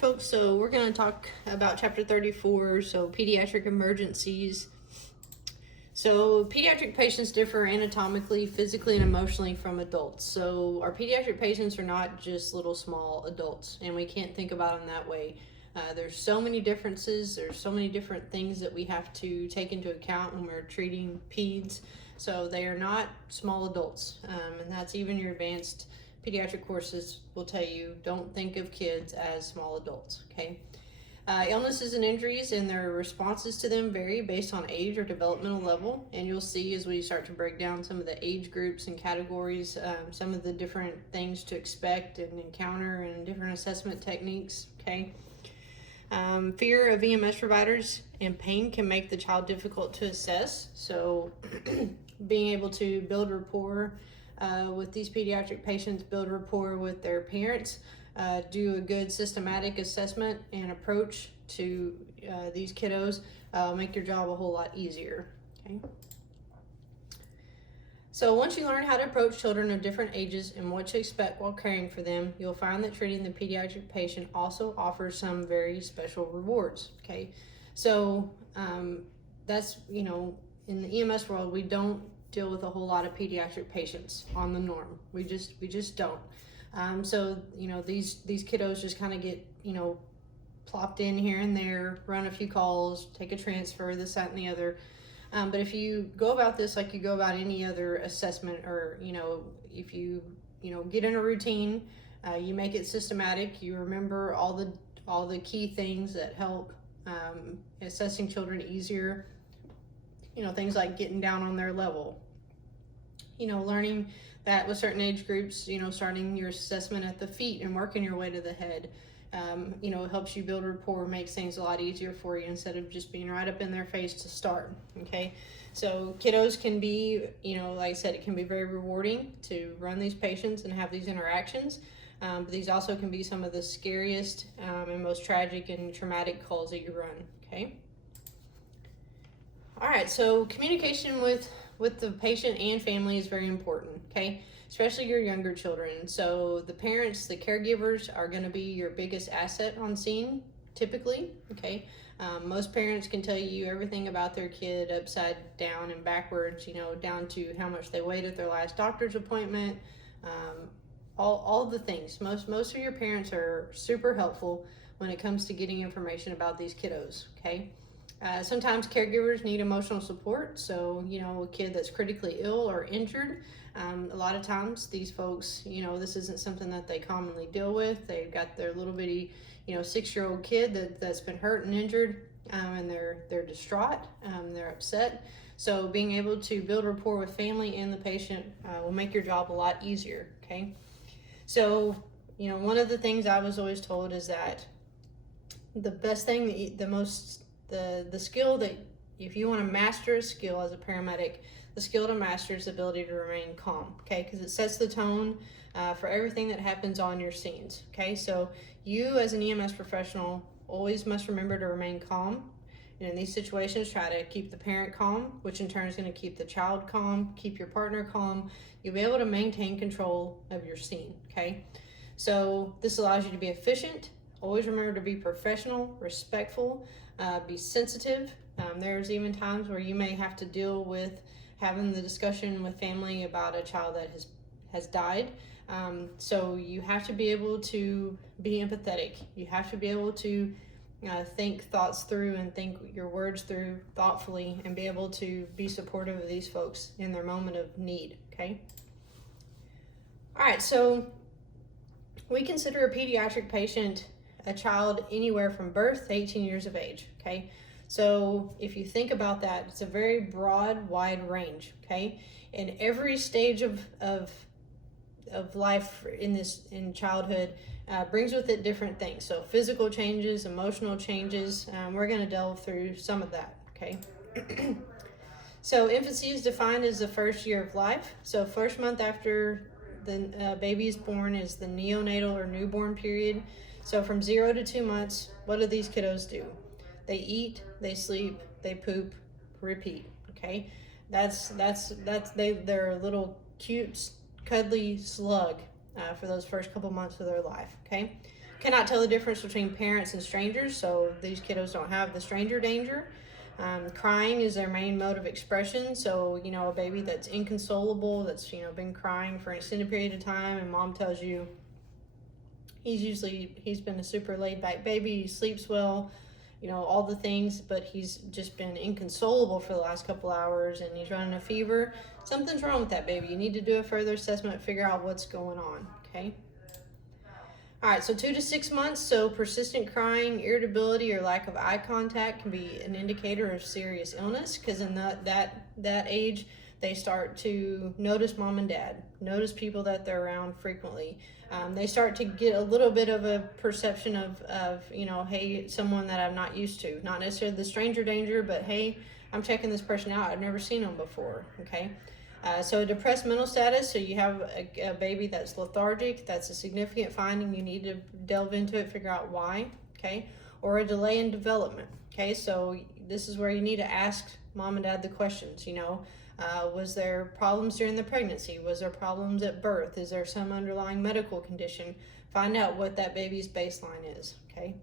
folks, so we're going to talk about chapter 34, so pediatric emergencies. So pediatric patients differ anatomically, physically, and emotionally from adults. So our pediatric patients are not just little small adults, and we can't think about them that way. There's so many differences. There's so many different things that we have to take into account when we're treating peds. So they are not small adults, and that's even your advanced pediatric courses will tell you, don't think of kids as small adults, okay? Illnesses and injuries and their responses to them vary based on age or developmental level, and you'll see as we start to break down some of the age groups and categories, some of the different things to expect and encounter and different assessment techniques, okay? Fear of EMS providers and pain can make the child difficult to assess, so being able to build rapport with these pediatric patients, build rapport with their parents, do a good systematic assessment and approach to these kiddos, make your job a whole lot easier, okay? So once you learn how to approach children of different ages and what to expect while caring for them, you'll find that treating the pediatric patient also offers some very special rewards, okay? So that's, you know, in the EMS world, we don't deal with a whole lot of pediatric patients on the norm. We just don't. So, you know, these kiddos just kind of get, you know, plopped in here and there, run a few calls, take a transfer, this, that, and the other. But if you go about this like you go about any other assessment, or, you know, if you get in a routine, you make it systematic, you remember all the key things that help assessing children easier, you know, things like getting down on their level, you know, learning that with certain age groups, you know, starting your assessment at the feet and working your way to the head, you know, helps you build rapport, makes things a lot easier for you instead of just being right up in their face to start, okay? So kiddos can be, you know, like I said, it can be very rewarding to run these patients and have these interactions, but these also can be some of the scariest and most tragic and traumatic calls that you run, okay? All right, so communication with the patient and family is very important, okay? Especially your younger children. So the parents, the caregivers are gonna be your biggest asset on scene, typically, okay? Most parents can tell you everything about their kid upside down and backwards, you know, down to how much they weighed at their last doctor's appointment, all the things. Most of your parents are super helpful when it comes to getting information about these kiddos, okay? Sometimes caregivers need emotional support. So, you know, a kid that's critically ill or injured, a lot of times these folks, you know, this isn't something that they commonly deal with. They've got their little bitty, you know, 6-year-old kid that's been hurt and injured, and they're distraught, they're upset. So being able to build rapport with family and the patient will make your job a lot easier, okay? So, you know, one of the things I was always told is that the best thing, the skill that, if you want to master a skill as a paramedic, the skill to master is the ability to remain calm, okay? Because it sets the tone for everything that happens on your scenes, okay? So you as an EMS professional always must remember to remain calm. And in these situations, try to keep the parent calm, which in turn is going to keep the child calm, keep your partner calm. You'll be able to maintain control of your scene, okay? So this allows you to be efficient. Always remember to be professional, respectful, be sensitive. There's even times where you may have to deal with having the discussion with family about a child that has died. So you have to be able to be empathetic. You have to be able to think thoughts through and think your words through thoughtfully and be able to be supportive of these folks in their moment of need, okay? All right, so we consider a pediatric patient a child anywhere from birth to 18 years of age, okay? So if you think about that, it's a very broad, wide range, okay? And every stage of life in childhood brings with it different things. So physical changes, emotional changes, we're gonna delve through some of that, okay? So infancy is defined as the first year of life. So first month after the baby is born is the neonatal or newborn period. So from 0 to 2 months, what do these kiddos do? They eat, they sleep, they poop, repeat, okay? They're a little cute, cuddly slug for those first couple months of their life, okay? Cannot tell the difference between parents and strangers, so these kiddos don't have the stranger danger. Crying is their main mode of expression, so a baby that's inconsolable, that's been crying for an extended period of time, and mom tells you he's been a super laid back baby, he sleeps well, all the things, but he's just been inconsolable for the last couple hours and he's running a fever. Something's wrong with that baby. You need to do a further assessment, figure out what's going on. Okay. All right, so 2 to 6 months, so persistent crying, irritability, or lack of eye contact can be an indicator of serious illness, because in that age, they start to notice mom and dad, notice people that they're around frequently. They start to get a little bit of a perception of hey, someone that I'm not used to. Not necessarily the stranger danger, but hey, I'm checking this person out. I've never seen them before, okay? So a depressed mental status, so you have a baby that's lethargic, that's a significant finding. You need to delve into it, figure out why, okay? Or a delay in development, okay? So this is where you need to ask mom and dad the questions, was there problems during the pregnancy? Was there problems at birth? Is there some underlying medical condition? Find out what that baby's baseline is, okay?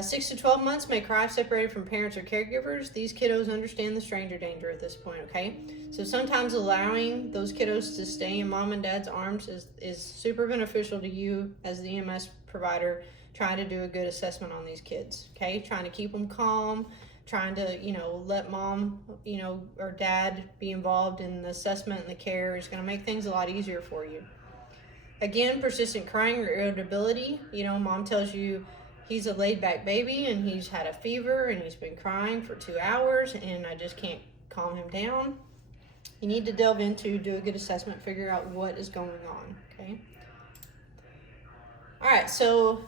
6 to 12 months may cry separated from parents or caregivers. These kiddos understand the stranger danger at this point, okay? So sometimes allowing those kiddos to stay in mom and dad's arms is super beneficial to you as the EMS provider trying to do a good assessment on these kids, okay? Trying to keep them calm, trying to, let mom, or dad be involved in the assessment and the care is going to make things a lot easier for you. Again, persistent crying or irritability, mom tells you, he's a laid back baby and he's had a fever and he's been crying for 2 hours and I just can't calm him down. You need to delve into, do a good assessment, figure out what is going on, okay? All right, so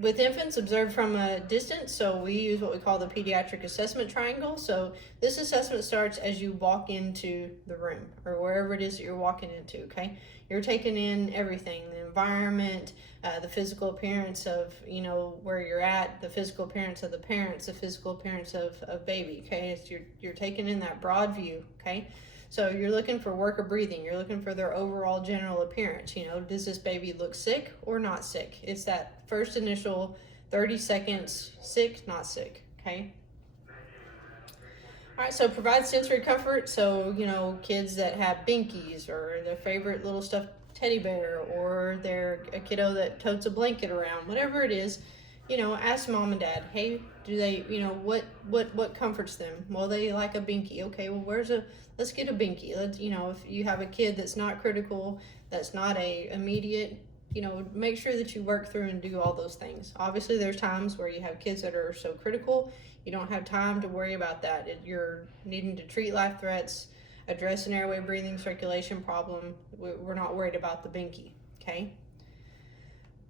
with infants, observed from a distance, so we use what we call the pediatric assessment triangle. So this assessment starts as you walk into the room or wherever it is that you're walking into, okay? You're taking in everything, the environment, the physical appearance of, where you're at, the physical appearance of the parents, the physical appearance of baby, okay? It's, you're taking in that broad view, okay? So you're looking for work or breathing. You're looking for their overall general appearance. Does this baby look sick or not sick? It's that first initial 30 seconds, sick, not sick, okay? All right, so provide sensory comfort. So, kids that have binkies or their favorite little stuffed teddy bear, or they're a kiddo that totes a blanket around, whatever it is, ask mom and dad, hey, do they, what comforts them? Well, they like a binky. Okay, well, let's get a binky. Let's, if you have a kid that's not critical, that's not a immediate, make sure that you work through and do all those things. Obviously, there's times where you have kids that are so critical, you don't have time to worry about that. You're needing to treat life threats, address an airway, breathing, circulation problem. We're not worried about the binky, okay?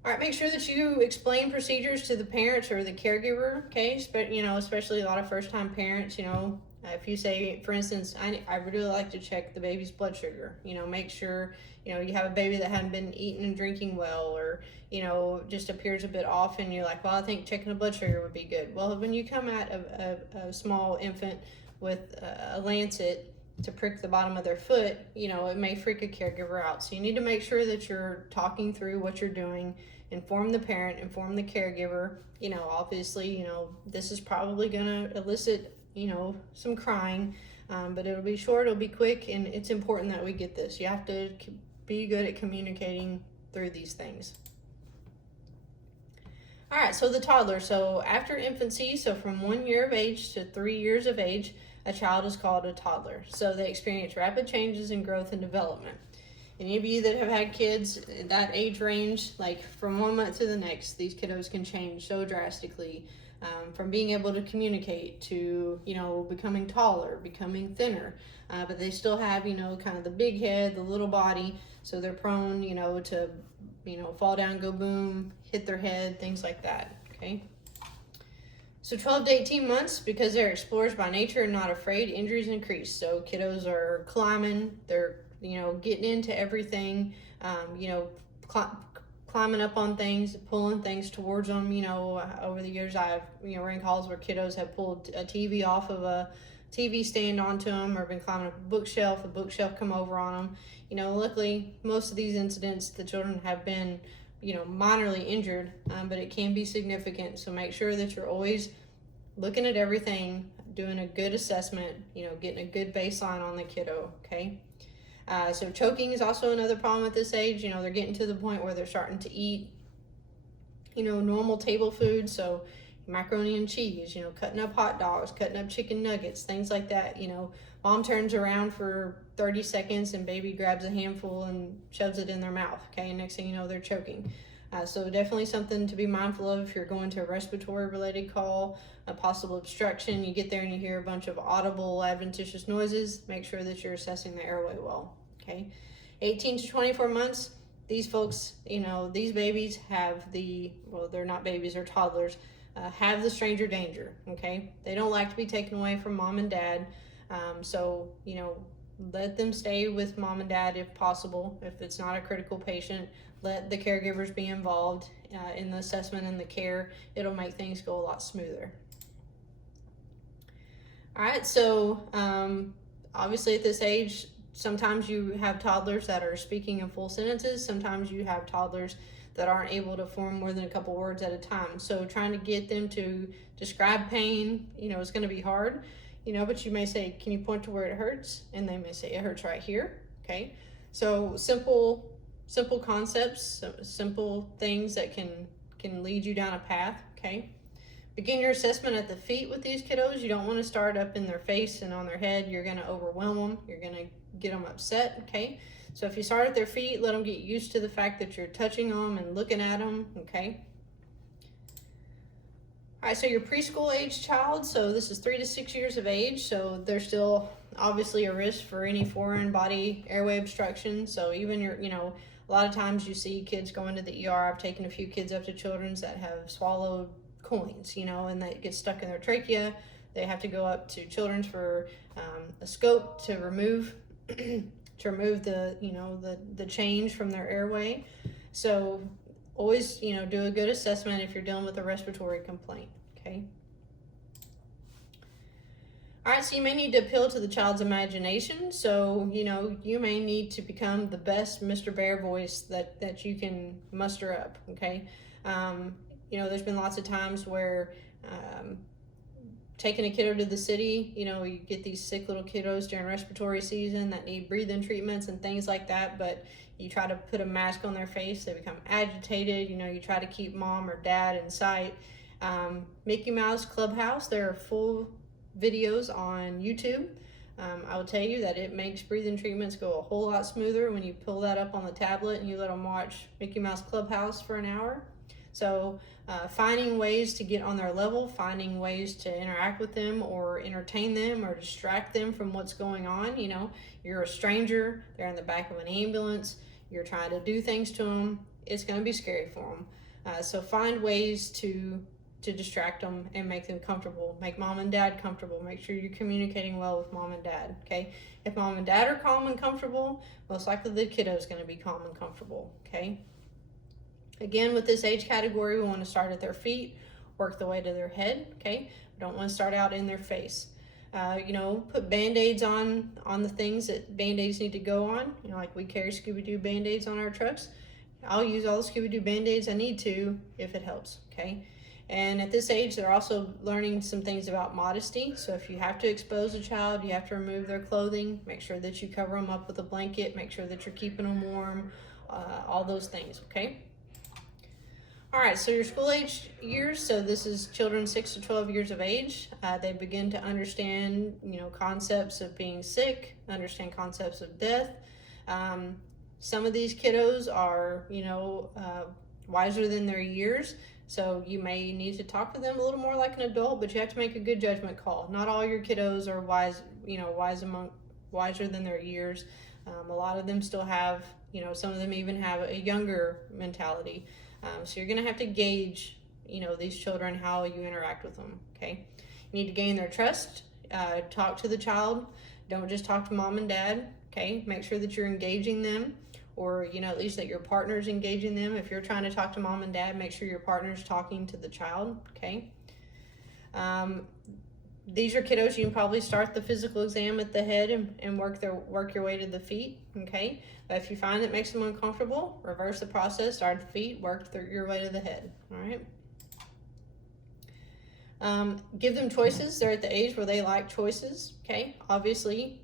All right, make sure that you explain procedures to the parents or the caregiver, okay? But, especially a lot of first-time parents, if you say, for instance, I really like to check the baby's blood sugar, make sure, you have a baby that hadn't been eating and drinking well, or, just appears a bit off, and you're like, well, I think checking the blood sugar would be good. Well, when you come at a small infant with a lancet to prick the bottom of their foot, it may freak a caregiver out. So you need to make sure that you're talking through what you're doing, inform the parent, inform the caregiver. Obviously, this is probably going to elicit, some crying, but it'll be short, it'll be quick, and it's important that we get this. You have to be good at communicating through these things. All right, so the toddler. So after infancy, so from 1 year of age to 3 years of age, a child is called a toddler. So they experience rapid changes in growth and development. Any of you that have had kids in that age range, like from 1 month to the next, these kiddos can change so drastically, from being able to communicate to, becoming taller, becoming thinner, but they still have, kind of the big head, the little body, so they're prone, to, fall down, go boom, hit their head, things like that, okay? So 12 to 18 months, because they're explorers by nature and not afraid, injuries increase. So kiddos are climbing, they're, getting into everything, climbing up on things, pulling things towards them. Over the years, I've, ran calls where kiddos have pulled a TV off of a TV stand onto them, or been climbing up a bookshelf come over on them. Luckily, most of these incidents, the children have been minorly injured, but it can be significant. So make sure that you're always looking at everything, doing a good assessment, getting a good baseline on the kiddo, okay? So choking is also another problem at this age. They're getting to the point where they're starting to eat, normal table food. So macaroni and cheese, cutting up hot dogs, cutting up chicken nuggets, things like that. Mom turns around for 30 seconds and baby grabs a handful and shoves it in their mouth, okay? And next thing you know, they're choking. So definitely something to be mindful of if you're going to a respiratory related call, a possible obstruction. You get there and you hear a bunch of audible adventitious noises. Make sure that you're assessing the airway well, okay? 18 to 24 months, these folks, these babies have they're not babies, they're toddlers, have the stranger danger, okay? They don't like to be taken away from mom and dad. So, let them stay with mom and dad if possible. If it's not a critical patient, let the caregivers be involved in the assessment and the care. It'll make things go a lot smoother. All right, so obviously at this age, sometimes you have toddlers that are speaking in full sentences. Sometimes you have toddlers that aren't able to form more than a couple words at a time. So trying to get them to describe pain, is going to be hard. But you may say, can you point to where it hurts? And they may say, it hurts right here, okay? So simple concepts, simple things that can lead you down a path, okay? Begin your assessment at the feet with these kiddos. You don't want to start up in their face and on their head. You're going to overwhelm them. You're going to get them upset, okay? So if you start at their feet, let them get used to the fact that you're touching them and looking at them, okay? All right, so your preschool age child, so this is 3 to 6 years of age, so there's still obviously a risk for any foreign body airway obstruction. So even a lot of times you see kids going to the ER. I've taken a few kids up to Children's that have swallowed coins, and they get stuck in their trachea. They have to go up to Children's for a scope to remove the change from their airway. So always, do a good assessment if you're dealing with a respiratory complaint, okay? All right, so you may need to appeal to the child's imagination. So, you may need to become the best Mr. Bear voice that you can muster up, okay? There's been lots of times where taking a kiddo to the city, you get these sick little kiddos during respiratory season that need breathing treatments and things like that, but you try to put a mask on their face, they become agitated, you try to keep mom or dad in sight. Mickey Mouse Clubhouse, there are full videos on YouTube. I will tell you that it makes breathing treatments go a whole lot smoother when you pull that up on the tablet and you let them watch Mickey Mouse Clubhouse for an hour. So finding ways to get on their level, finding ways to interact with them or entertain them or distract them from what's going on. You're a stranger, they're in the back of an ambulance, you're trying to do things to them, it's going to be scary for them. So find ways to distract them and make them comfortable, make mom and dad comfortable, make sure you're communicating well with mom and dad, okay? If mom and dad are calm and comfortable, most likely the kiddo is going to be calm and comfortable, okay? Again, with this age category, we want to start at their feet, work the way to their head, okay? We don't want to start out in their face. Put Band-Aids on the things that Band-Aids need to go on. Like we carry Scooby-Doo Band-Aids on our trucks. I'll use all the Scooby-Doo Band-Aids I need to if it helps, okay? And at this age, they're also learning some things about modesty. So if you have to expose a child, you have to remove their clothing, make sure that you cover them up with a blanket, make sure that you're keeping them warm, all those things, okay? All right, so your school age years, so this is children 6 to 12 years of age. They begin to understand, concepts of being sick, understand concepts of death. Some of these kiddos are, wiser than their years. So you may need to talk to them a little more like an adult, but you have to make a good judgment call. Not all your kiddos are wiser than their years. A lot of them still have, some of them even have a younger mentality. So you're going to have to gauge, these children, how you interact with them, okay? You need to gain their trust. Talk to the child. Don't just talk to mom and dad, okay? Make sure that you're engaging them, or, at least that your partner's engaging them. If you're trying to talk to mom and dad, make sure your partner's talking to the child, okay? these are kiddos you can probably start the physical exam at the head and work your way to the feet, okay? But if you find it makes them uncomfortable, reverse the process, start at the feet, work through your way to the head, all right? Give them choices. They're at the age where they like choices, okay? Obviously,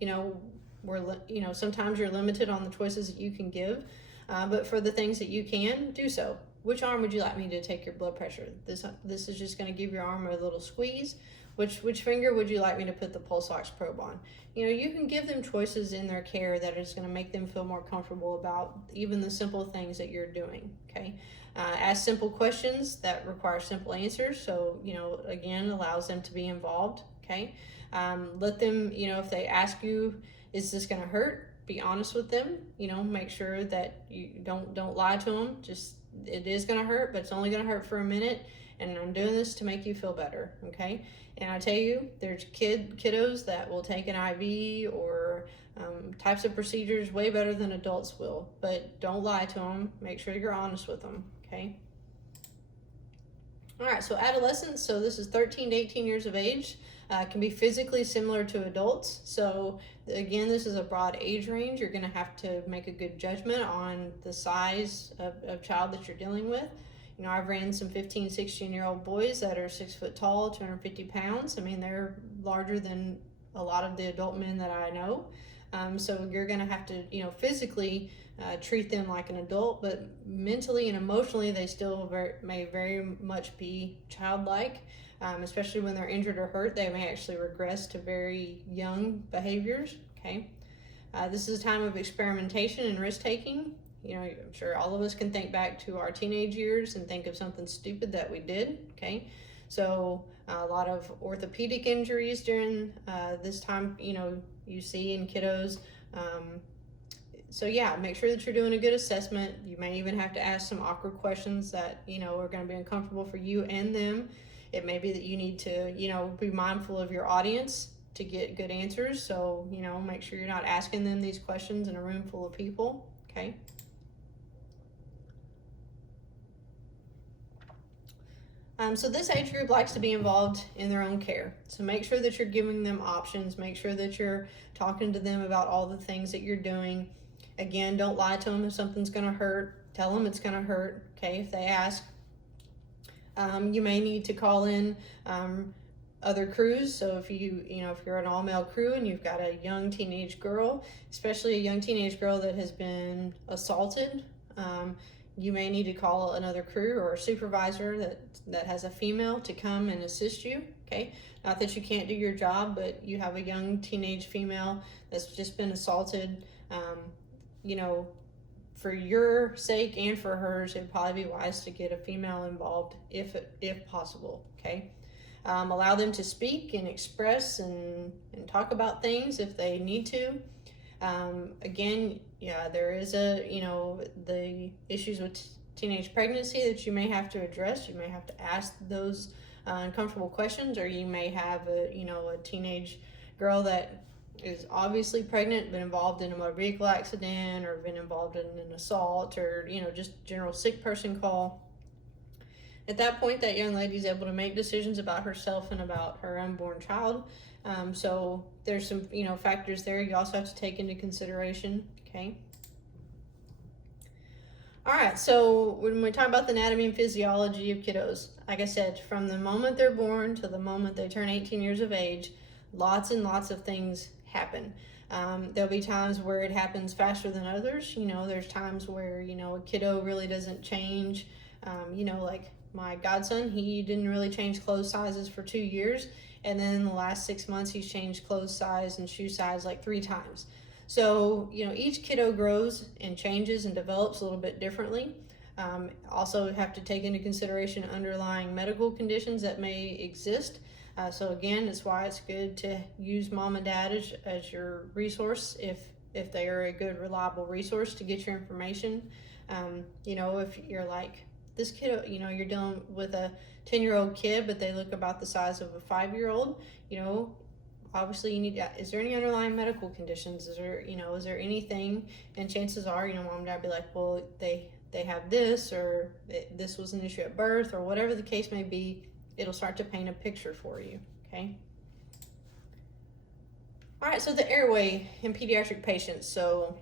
sometimes you're limited on the choices that you can give, but for the things that you can, do so. Which arm would you like me to take your blood pressure? This is just going to give your arm a little squeeze. Which finger would you like me to put the pulse ox probe on? You can give them choices in their care that is going to make them feel more comfortable about even the simple things that you're doing, okay? Ask simple questions that require simple answers, so, again, allows them to be involved, okay? Let them, if they ask you, is this going to hurt? Be honest with them, make sure that you don't lie to them. Just, it is going to hurt, but it's only going to hurt for a minute, and I'm doing this to make you feel better, okay? And I tell you, there's kiddos that will take an IV or types of procedures way better than adults will, but don't lie to them. Make sure you're honest with them, okay? All right, so adolescents, so this is 13 to 18 years of age, can be physically similar to adults. So again, this is a broad age range. You're gonna have to make a good judgment on the size of child that you're dealing with. I've ran some 15, 16-year-old boys that are 6 foot tall, 250 pounds. I mean, they're larger than a lot of the adult men that I know. So you're going to have to, physically treat them like an adult, but mentally and emotionally, they still may very much be childlike, especially when they're injured or hurt. They may actually regress to very young behaviors, okay? This is a time of experimentation and risk-taking. I'm sure all of us can think back to our teenage years and think of something stupid that we did, okay? So a lot of orthopedic injuries during this time, you see in kiddos. So yeah, make sure that you're doing a good assessment. You may even have to ask some awkward questions that, are going to be uncomfortable for you and them. It may be that you need to, be mindful of your audience to get good answers. So, make sure you're not asking them these questions in a room full of people, okay? So this age group likes to be involved in their own care. So make sure that you're giving them options. Make sure that you're talking to them about all the things that you're doing. Again, don't lie to them if something's going to hurt. Tell them it's going to hurt, okay, if they ask. You may need to call in other crews. So if you're an all-male crew and you've got a young teenage girl, especially a young teenage girl that has been assaulted, you may need to call another crew or a supervisor that has a female to come and assist you, okay? Not that you can't do your job, but you have a young teenage female that's just been assaulted. For your sake and for hers, it would probably be wise to get a female involved if possible, okay? Allow them to speak and express and talk about things if they need to. Again, yeah, there is the issues with teenage pregnancy that you may have to address. You may have to ask those uncomfortable questions, or you may have a teenage girl that is obviously pregnant, been involved in a motor vehicle accident, or been involved in an assault, or just general sick person call. At that point, that young lady is able to make decisions about herself and about her unborn child. So there's some factors there you also have to take into consideration, okay? All right, so when we talk about the anatomy and physiology of kiddos, like I said, from the moment they're born to the moment they turn 18 years of age, lots and lots of things happen. There'll be times where it happens faster than others. There's times where, a kiddo really doesn't change. Like my godson, he didn't really change clothes sizes for 2 years. And then in the last 6 months, he's changed clothes size and shoe size like 3 times. So, each kiddo grows and changes and develops a little bit differently. Also have to take into consideration underlying medical conditions that may exist. So again, that's why it's good to use mom and dad as your resource if they are a good, reliable resource to get your information. If you're like, this kid, you're dealing with a 10-year-old kid, but they look about the size of a 5-year-old, obviously you need, is there any underlying medical conditions? Is there anything? And chances are, mom and dad be like, well, they have this, or this was an issue at birth, or whatever the case may be. It'll start to paint a picture for you, okay? All right, so the airway in pediatric patients. So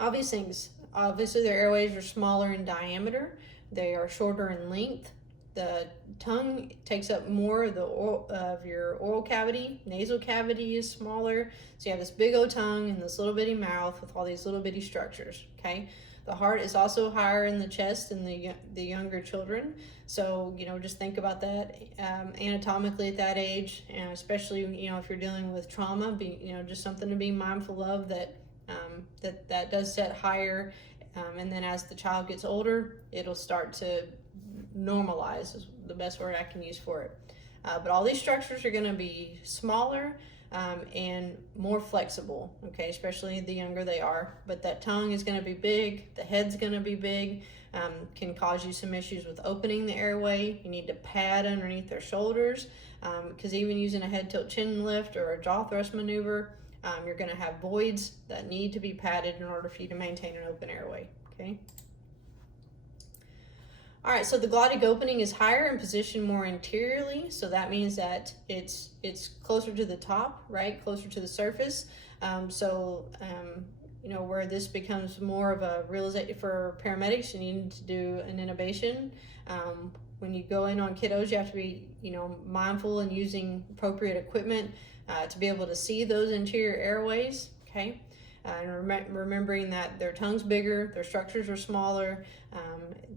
obvious things. Obviously, their airways are smaller in diameter. They are shorter in length. The tongue takes up more of of your oral cavity. Nasal cavity is smaller. So you have this big old tongue and this little bitty mouth with all these little bitty structures, okay? The heart is also higher in the chest in the younger children. So, just think about that anatomically at that age, and especially, if you're dealing with trauma, just something to be mindful of that that does set higher. And then as the child gets older, it'll start to normalize is the best word I can use for it. But all these structures are going to be smaller and more flexible, okay, especially the younger they are. But that tongue is going to be big, the head's going to be big, can cause you some issues with opening the airway. You need to pad underneath their shoulders because even using a head tilt chin lift or a jaw thrust maneuver, you're going to have voids that need to be padded in order for you to maintain an open airway, okay? All right, so the glottic opening is higher and positioned more anteriorly, so that means that it's closer to the top, right, closer to the surface. Where this becomes more of a realization for paramedics, you need to do an intubation. When you go in on kiddos, you have to be, mindful and using appropriate equipment to be able to see those interior airways, okay? And remembering that their tongue's bigger, their structures are smaller,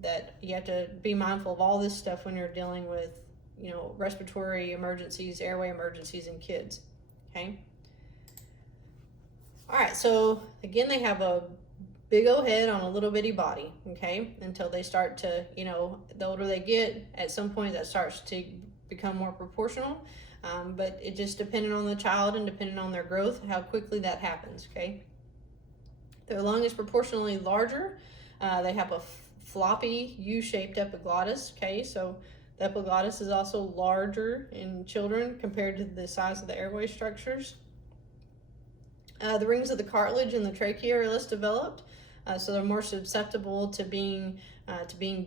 that you have to be mindful of all this stuff when you're dealing with, respiratory emergencies, airway emergencies in kids, okay? All right, so again, they have a big old head on a little bitty body, okay? Until they start to, the older they get, at some point that starts to become more proportional. But it just depending on the child and depending on their growth, how quickly that happens, okay? Their lung is proportionally larger. They have a floppy U-shaped epiglottis, okay? So the epiglottis is also larger in children compared to the size of the airway structures. The rings of the cartilage in the trachea are less developed, so they're more susceptible to being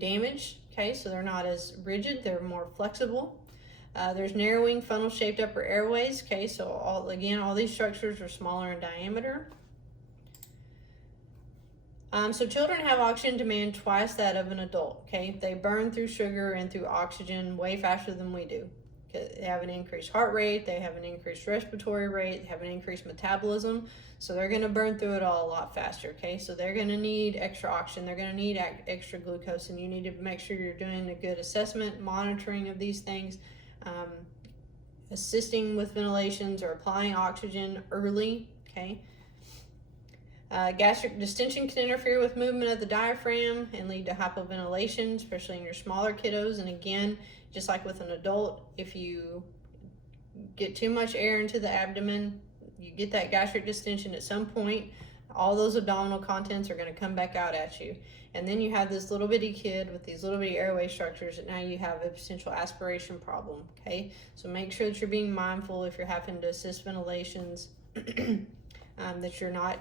damaged, okay? So they're not as rigid, they're more flexible. There's narrowing funnel-shaped upper airways, okay? So all these structures are smaller in diameter. So children have oxygen demand twice that of an adult, okay? They burn through sugar and through oxygen way faster than we do. They have an increased heart rate, they have an increased respiratory rate, they have an increased metabolism, so they're going to burn through it all a lot faster, okay? So they're going to need extra oxygen, they're going to need extra glucose, and you need to make sure you're doing a good assessment, monitoring of these things, assisting with ventilations or applying oxygen early, okay? Gastric distension can interfere with movement of the diaphragm and lead to hypoventilation, especially in your smaller kiddos. And again, just like with an adult, if you get too much air into the abdomen, you get that gastric distension at some point, all those abdominal contents are going to come back out at you. And then you have this little bitty kid with these little bitty airway structures, and now you have a potential aspiration problem, okay? So make sure that you're being mindful if you're having to assist ventilations, that you're not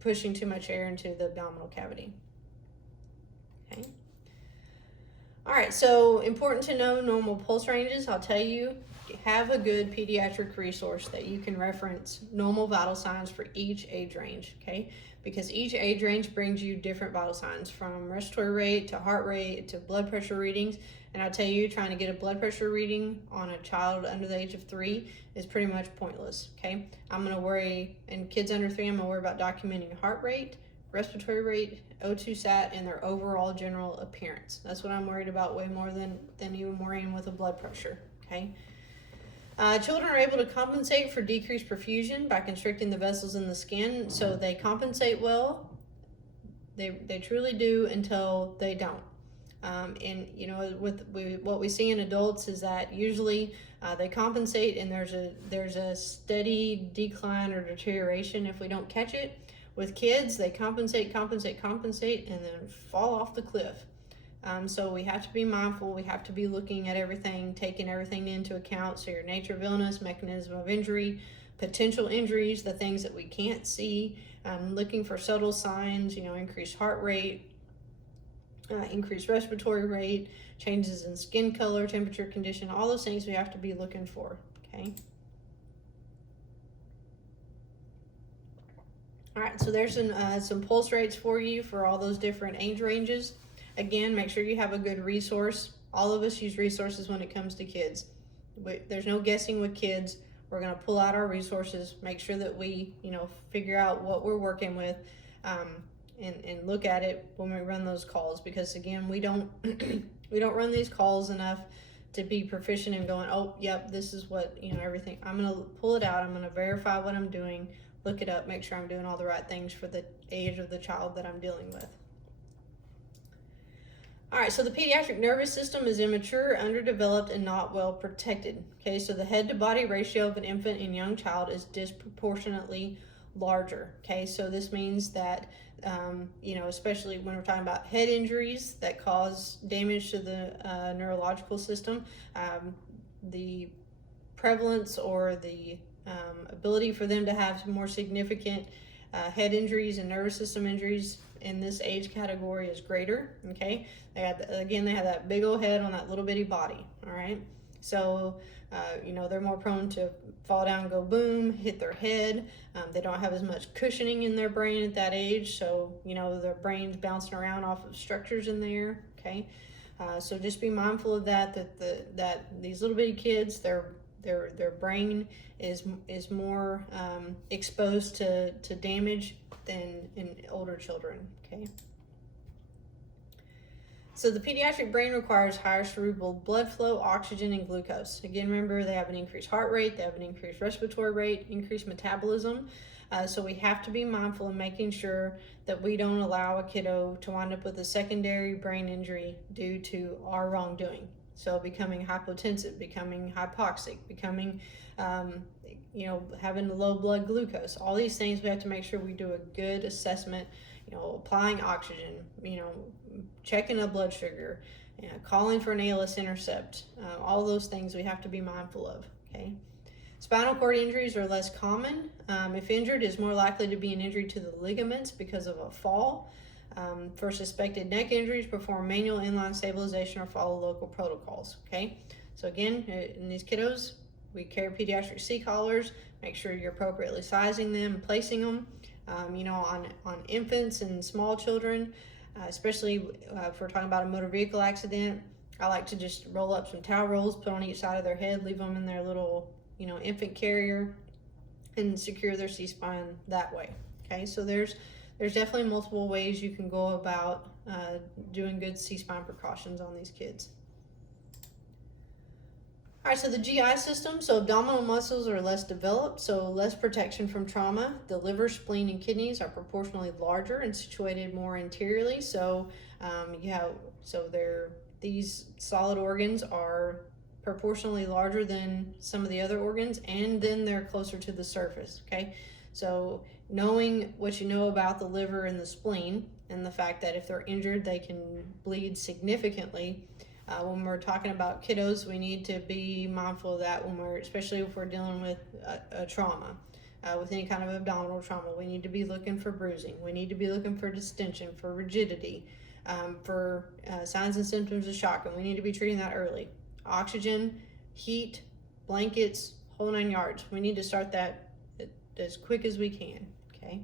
pushing too much air into the abdominal cavity, okay? All right, so important to know normal pulse ranges. I'll tell you, have a good pediatric resource that you can reference normal vital signs for each age range, okay? Because each age range brings you different vital signs, from respiratory rate to heart rate to blood pressure readings. And I'll tell you, trying to get a blood pressure reading on a child under the age of 3 is pretty much pointless, okay? I'm gonna worry, in kids under 3, I'm gonna worry about documenting heart rate, respiratory rate, O2 sat, and their overall general appearance. That's what I'm worried about way more than even worrying with a blood pressure, okay? Children are able to compensate for decreased perfusion by constricting the vessels in the skin, so they compensate well. They truly do until they don't. And what we see in adults is that usually they compensate, and there's a steady decline or deterioration if we don't catch it. With kids, they compensate, and then fall off the cliff. So we have to be mindful. We have to be looking at everything, taking everything into account. So your nature of illness, mechanism of injury, potential injuries, the things that we can't see, looking for subtle signs, increased heart rate, increased respiratory rate, changes in skin color, temperature, condition, all those things we have to be looking for, okay? All right, so there's some pulse rates for you for all those different age ranges. Again, make sure you have a good resource. All of us use resources when it comes to kids. There's no guessing with kids. We're going to pull out our resources, make sure that we, figure out what we're working with, um, and look at it when we run those calls. Because again, we don't we don't run these calls enough to be proficient in going, oh, yep, this is what, everything. I'm going to pull it out. I'm going to verify what I'm doing, look it up, make sure I'm doing all the right things for the age of the child that I'm dealing with. All right, so the pediatric nervous system is immature, underdeveloped, and not well protected. Okay, so the head to body ratio of an infant and young child is disproportionately larger. Okay, so this means that, especially when we're talking about head injuries that cause damage to the neurological system, the prevalence or the ability for them to have more significant head injuries and nervous system injuries in this age category is greater. Okay, they have that big old head on that little bitty body. All right, so they're more prone to fall down, go boom, hit their head. They don't have as much cushioning in their brain at that age, so their brain's bouncing around off of structures in there. Okay, so just be mindful of that these little bitty kids, their brain is more exposed to damage than in older children. Okay, so the pediatric brain requires higher cerebral blood flow, oxygen, and glucose. Again, remember, they have an increased heart rate, they have an increased respiratory rate, increased metabolism. So we have to be mindful of making sure that we don't allow a kiddo to wind up with a secondary brain injury due to our wrongdoing. So becoming hypotensive, becoming hypoxic, becoming, having low blood glucose. All these things we have to make sure we do a good assessment, applying oxygen, checking a blood sugar, calling for an ALS intercept. All those things we have to be mindful of, okay? Spinal cord injuries are less common. If injured, is more likely to be an injury to the ligaments because of a fall. For suspected neck injuries, perform manual inline stabilization or follow local protocols. Okay, so again, in these kiddos, we carry pediatric C-collars. Make sure you're appropriately sizing them and placing them. On infants and small children, especially if we're talking about a motor vehicle accident, I like to just roll up some towel rolls, put on each side of their head, leave them in their little, infant carrier, and secure their C-spine that way. Okay, so there's definitely multiple ways you can go about doing good C-spine precautions on these kids. All right, so the GI system, so abdominal muscles are less developed, so less protection from trauma. The liver, spleen, and kidneys are proportionally larger and situated more anteriorly. So these solid organs are proportionally larger than some of the other organs, and then they're closer to the surface. Okay, so knowing what you know about the liver and the spleen, and the fact that if they're injured, they can bleed significantly. When we're talking about kiddos, we need to be mindful of that especially if we're dealing with a trauma, with any kind of abdominal trauma. We need to be looking for bruising. We need to be looking for distension, for rigidity, for signs and symptoms of shock, and we need to be treating that early. Oxygen, heat, blankets, whole 9 yards. We need to start that as quick as we can, okay?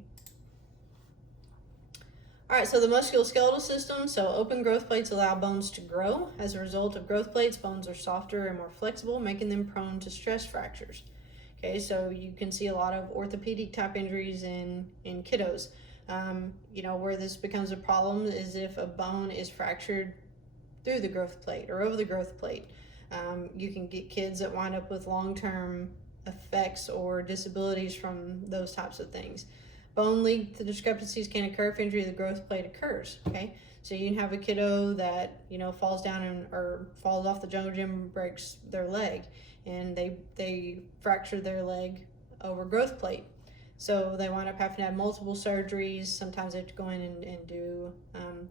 All right, so the musculoskeletal system, so open growth plates allow bones to grow. As a result of growth plates, bones are softer and more flexible, making them prone to stress fractures. Okay, so you can see a lot of orthopedic type injuries in kiddos. Where this becomes a problem is if a bone is fractured through the growth plate or over the growth plate. You can get kids that wind up with long-term effects or disabilities from those types of things. Bone length discrepancies can occur if injury of the growth plate occurs. Okay, so you can have a kiddo that falls down or falls off the jungle gym and breaks their leg, and they fracture their leg over growth plate. So they wind up having to have multiple surgeries. Sometimes they have to go in and do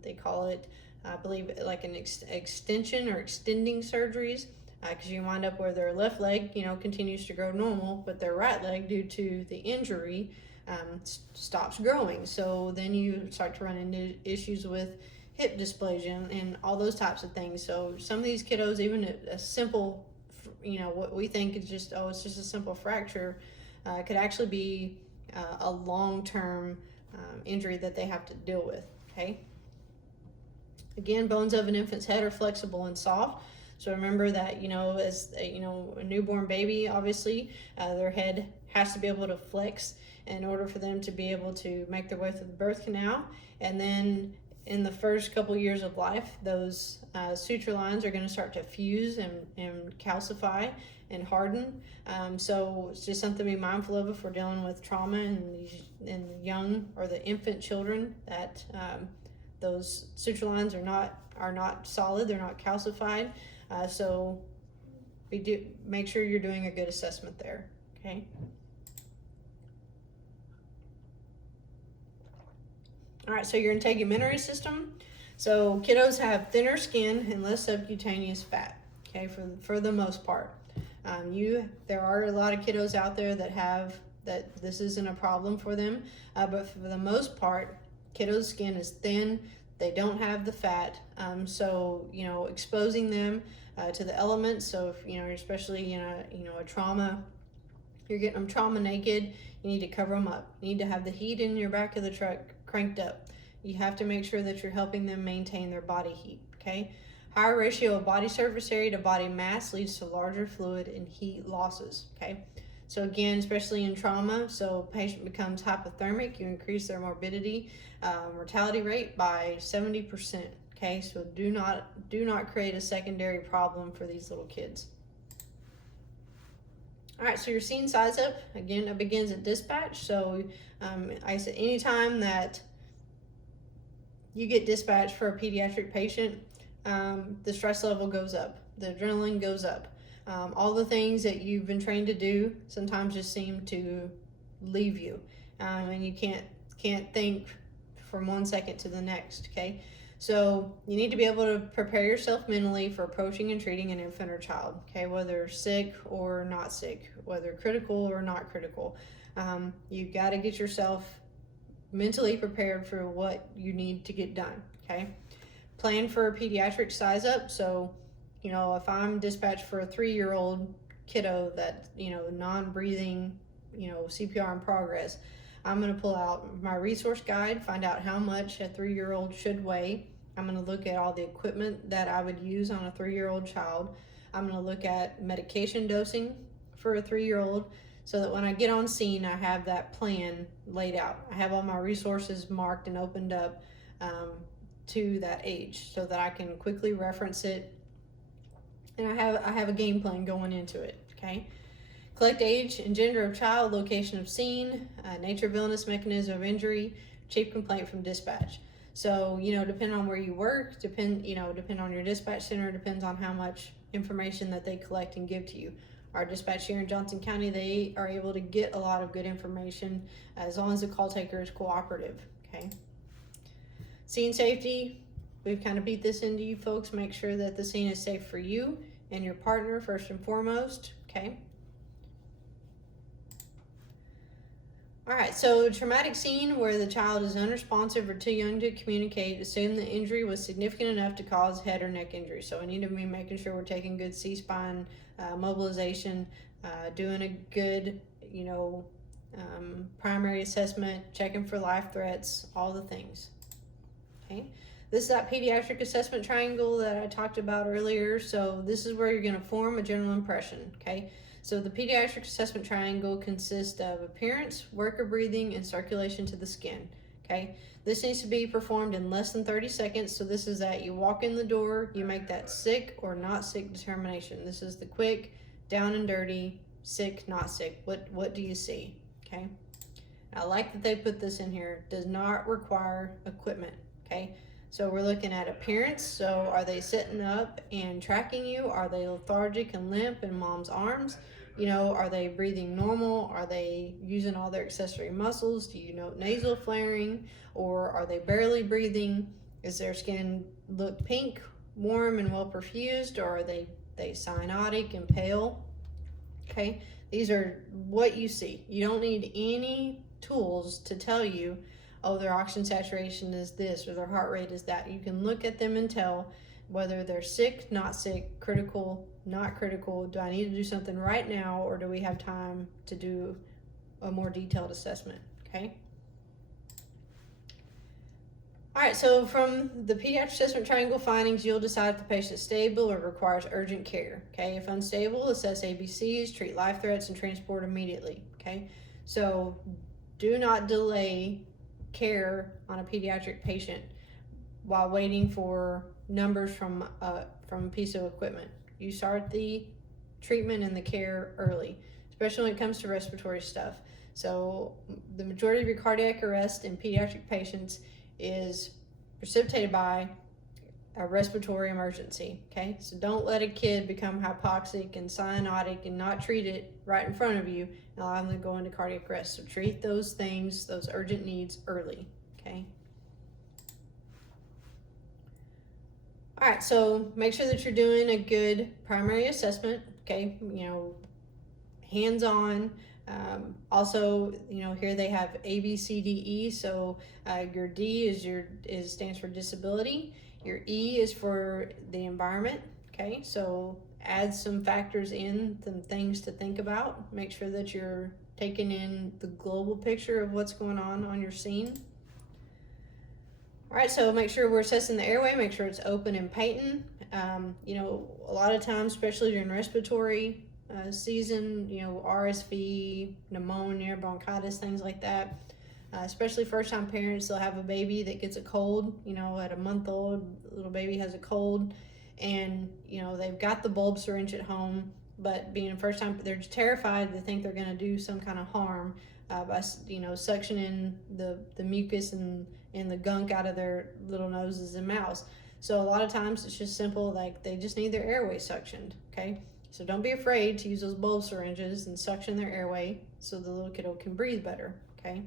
they call it, I believe, like an extension or extending surgeries, because you wind up where their left leg continues to grow normal, but their right leg, due to the injury, stops growing. So then you start to run into issues with hip dysplasia and all those types of things. So some of these kiddos, even a simple, what we think is just, it's just a simple fracture, could actually be a long-term injury that they have to deal with, okay? Again, bones of an infant's head are flexible and soft. So remember that, as a newborn baby, obviously, their head has to be able to flex in order for them to be able to make their way through the birth canal. And then in the first couple years of life, those suture lines are going to start to fuse and calcify and harden. So it's just something to be mindful of if we're dealing with trauma in the young or the infant children, that those suture lines are not solid, they're not calcified. So make sure you're doing a good assessment there, okay? All right, so your integumentary system. So kiddos have thinner skin and less subcutaneous fat, okay, for the most part. There are a lot of kiddos out there that this isn't a problem for them, but for the most part, kiddos' skin is thin. They don't have the fat, so exposing them to the elements. So if you're especially in a trauma, you're getting them trauma naked, you need to cover them up. You need to have the heat in your back of the truck cranked up. You have to make sure that you're helping them maintain their body heat, okay? Higher ratio of body surface area to body mass leads to larger fluid and heat losses, okay? So again, especially in trauma, so patient becomes hypothermic, you increase their morbidity, mortality rate by 70%, okay? So do not create a secondary problem for these little kids. All right, so your scene size up, again, it begins at dispatch. So I said anytime that you get dispatched for a pediatric patient, the stress level goes up, the adrenaline goes up. All the things that you've been trained to do sometimes just seem to leave you, and you can't think from one second to the next, okay? So you need to be able to prepare yourself mentally for approaching and treating an infant or child, okay? Whether sick or not sick, whether critical or not critical. You got to get yourself mentally prepared for what you need to get done, okay? Plan for a pediatric size up. So, if I'm dispatched for a 3-year-old kiddo that, non-breathing, CPR in progress, I'm going to pull out my resource guide, find out how much a 3-year-old should weigh. I'm going to look at all the equipment that I would use on a 3-year-old child. I'm going to look at medication dosing for a 3-year-old so that when I get on scene, I have that plan laid out. I have all my resources marked and opened up to that age so that I can quickly reference it. And I have a game plan going into it, okay? Collect age and gender of child, location of scene, nature of illness, mechanism of injury, chief complaint from dispatch. So, depending on where you work, depend on your dispatch center, depends on how much information that they collect and give to you. Our dispatch here in Johnson County, they are able to get a lot of good information as long as the call taker is cooperative, okay? Scene safety, we've kind of beat this into you folks. Make sure that the scene is safe for you and your partner first and foremost, okay? All right, so traumatic scene where the child is unresponsive or too young to communicate, assume the injury was significant enough to cause head or neck injury. So we need to be making sure we're taking good C-spine mobilization, doing a good, primary assessment, checking for life threats, all the things, okay? This is that pediatric assessment triangle that I talked about earlier. So this is where you're gonna form a general impression, okay? So the pediatric assessment triangle consists of appearance, worker breathing, and circulation to the skin, okay? This needs to be performed in less than 30 seconds. So this is that you walk in the door, you make that sick or not sick determination. This is the quick, down and dirty, sick, not sick. What do you see, okay? I like that they put this in here. Does not require equipment, okay? So we're looking at appearance. So are they sitting up and tracking you? Are they lethargic and limp in mom's arms? Are they breathing normal? Are they using all their accessory muscles? Do you note nasal flaring? Or are they barely breathing? Is their skin look pink, warm, and well perfused? Or are they cyanotic and pale? Okay, these are what you see. You don't need any tools to tell you, oh, their oxygen saturation is this or their heart rate is that. You can look at them and tell whether they're sick, not sick, critical, not critical. Do I need to do something right now, or do we have time to do a more detailed assessment, okay? All right, so from the pediatric assessment triangle findings, you'll decide if the patient is stable or requires urgent care, okay? If unstable, assess ABCs, treat life threats, and transport immediately, okay? So do not delay care on a pediatric patient while waiting for numbers from a piece of equipment. You start the treatment and the care early, especially when it comes to respiratory stuff. So the majority of your cardiac arrest in pediatric patients is precipitated by a respiratory emergency, okay? So don't let a kid become hypoxic and cyanotic and not treat it right in front of you and allow them to go into cardiac arrest. So treat those things, those urgent needs early, okay? All right, so make sure that you're doing a good primary assessment, okay? Hands-on. Also, here they have A, B, C, D, E. So your D stands for disability. Your E is for the environment. Okay, so add some factors in, some things to think about. Make sure that you're taking in the global picture of what's going on your scene. All right, so make sure we're assessing the airway. Make sure it's open and patent. A lot of times, especially during respiratory season, RSV, pneumonia, bronchitis, things like that. Especially first-time parents, they'll have a baby that gets a cold, at a month old, little baby has a cold, and, they've got the bulb syringe at home, but being a first-time, they're just terrified. They think they're going to do some kind of harm by, suctioning the mucus and the gunk out of their little noses and mouths. So a lot of times it's just simple, like they just need their airway suctioned, okay? So don't be afraid to use those bulb syringes and suction their airway so the little kiddo can breathe better, okay?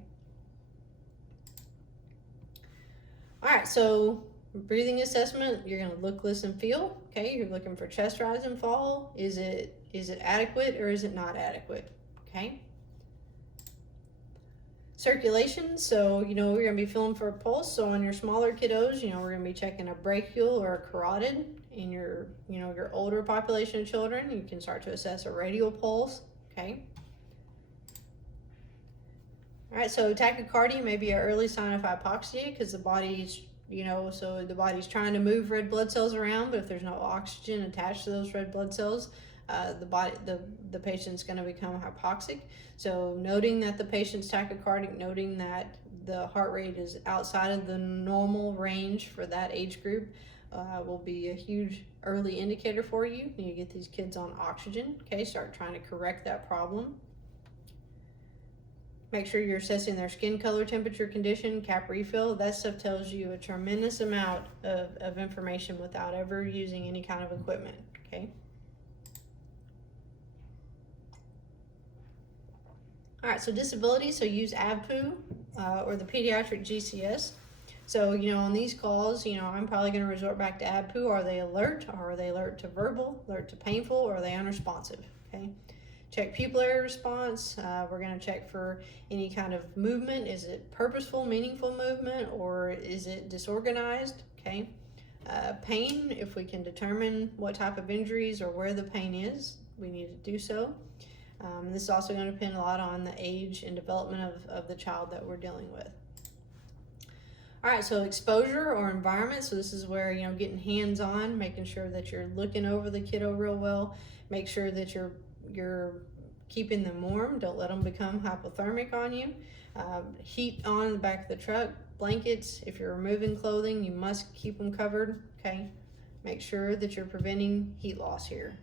All right, so breathing assessment, you're gonna look, listen, feel, okay? You're looking for chest rise and fall. Is it adequate or is it not adequate, okay? Circulation, so, we're gonna be feeling for a pulse. So on your smaller kiddos, we're gonna be checking a brachial or a carotid. In your older population of children, you can start to assess a radial pulse, okay? All right, so tachycardia may be an early sign of hypoxia because the body's, so the body's trying to move red blood cells around, but if there's no oxygen attached to those red blood cells, the patient's going to become hypoxic. So noting that the patient's tachycardic, noting that the heart rate is outside of the normal range for that age group, will be a huge early indicator for you. You get these kids on oxygen, okay? Start trying to correct that problem. Make sure you're assessing their skin color, temperature, condition, cap refill. That stuff tells you a tremendous amount of information without ever using any kind of equipment, okay? All right, so disability, so use ABPU or the pediatric GCS. So, on these calls, I'm probably going to resort back to ABPU. Are they alert? Or are they alert to verbal, alert to painful, or are they unresponsive? Okay. Check pupillary response. We're going to check for any kind of movement. Is it purposeful, meaningful movement, or is it disorganized? Okay. Pain, if we can determine what type of injuries or where the pain is, we need to do so. This is also going to depend a lot on the age and development of the child that we're dealing with. All right, so exposure or environment. So this is where, getting hands-on, making sure that you're looking over the kiddo real well. Make sure that you're keeping them warm. Don't let them become hypothermic on you. Heat on the back of the truck. Blankets, if you're removing clothing, you must keep them covered, okay? Make sure that you're preventing heat loss here.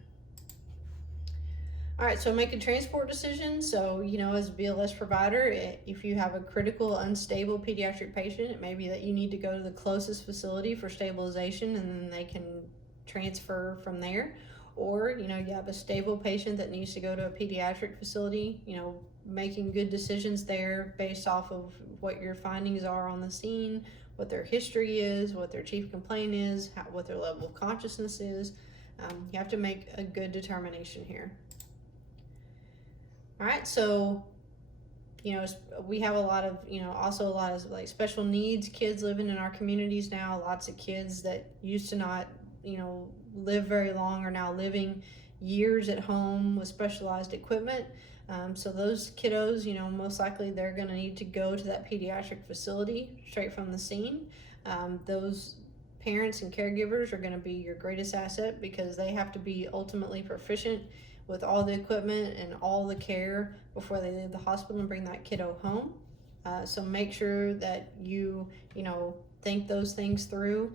All right, so making transport decisions. So, as a BLS provider, if you have a critical, unstable pediatric patient, it may be that you need to go to the closest facility for stabilization and then they can transfer from there. Or, you have a stable patient that needs to go to a pediatric facility, making good decisions there based off of what your findings are on the scene, what their history is, what their chief complaint is, what their level of consciousness is. You have to make a good determination here. All right, so, we have a lot of, also a lot of like special needs kids living in our communities now. Lots of kids that used to not, live very long are now living years at home with specialized equipment. So those kiddos, most likely they're going to need to go to that pediatric facility straight from the scene. Those parents and caregivers are going to be your greatest asset because they have to be ultimately proficient with all the equipment and all the care before they leave the hospital and bring that kiddo home. So make sure that you think those things through.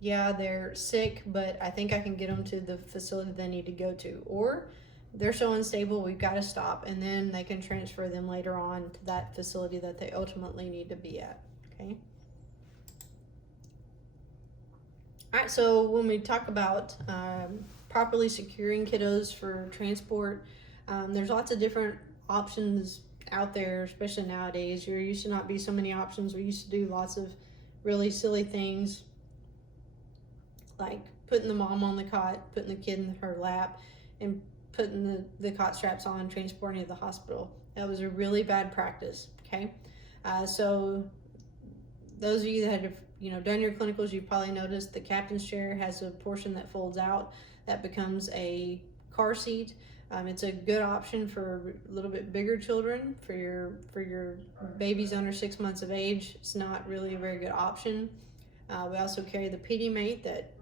Yeah, they're sick, but I think I can get them to the facility they need to go to. Or they're so unstable, we've got to stop, and then they can transfer them later on to that facility that they ultimately need to be at, okay? All right, so when we talk about properly securing kiddos for transport, there's lots of different options out there, especially nowadays. There used to not be so many options. We used to do lots of really silly things like putting the mom on the cot, putting the kid in her lap, and putting the cot straps on, transporting to the hospital. That was a really bad practice, okay? So those of you that have done your clinicals, you've probably noticed the captain's chair has a portion that folds out that becomes a car seat. It's a good option for a little bit bigger children. For your babies under 6 months of age, it's not really a very good option. We also carry the PD mate that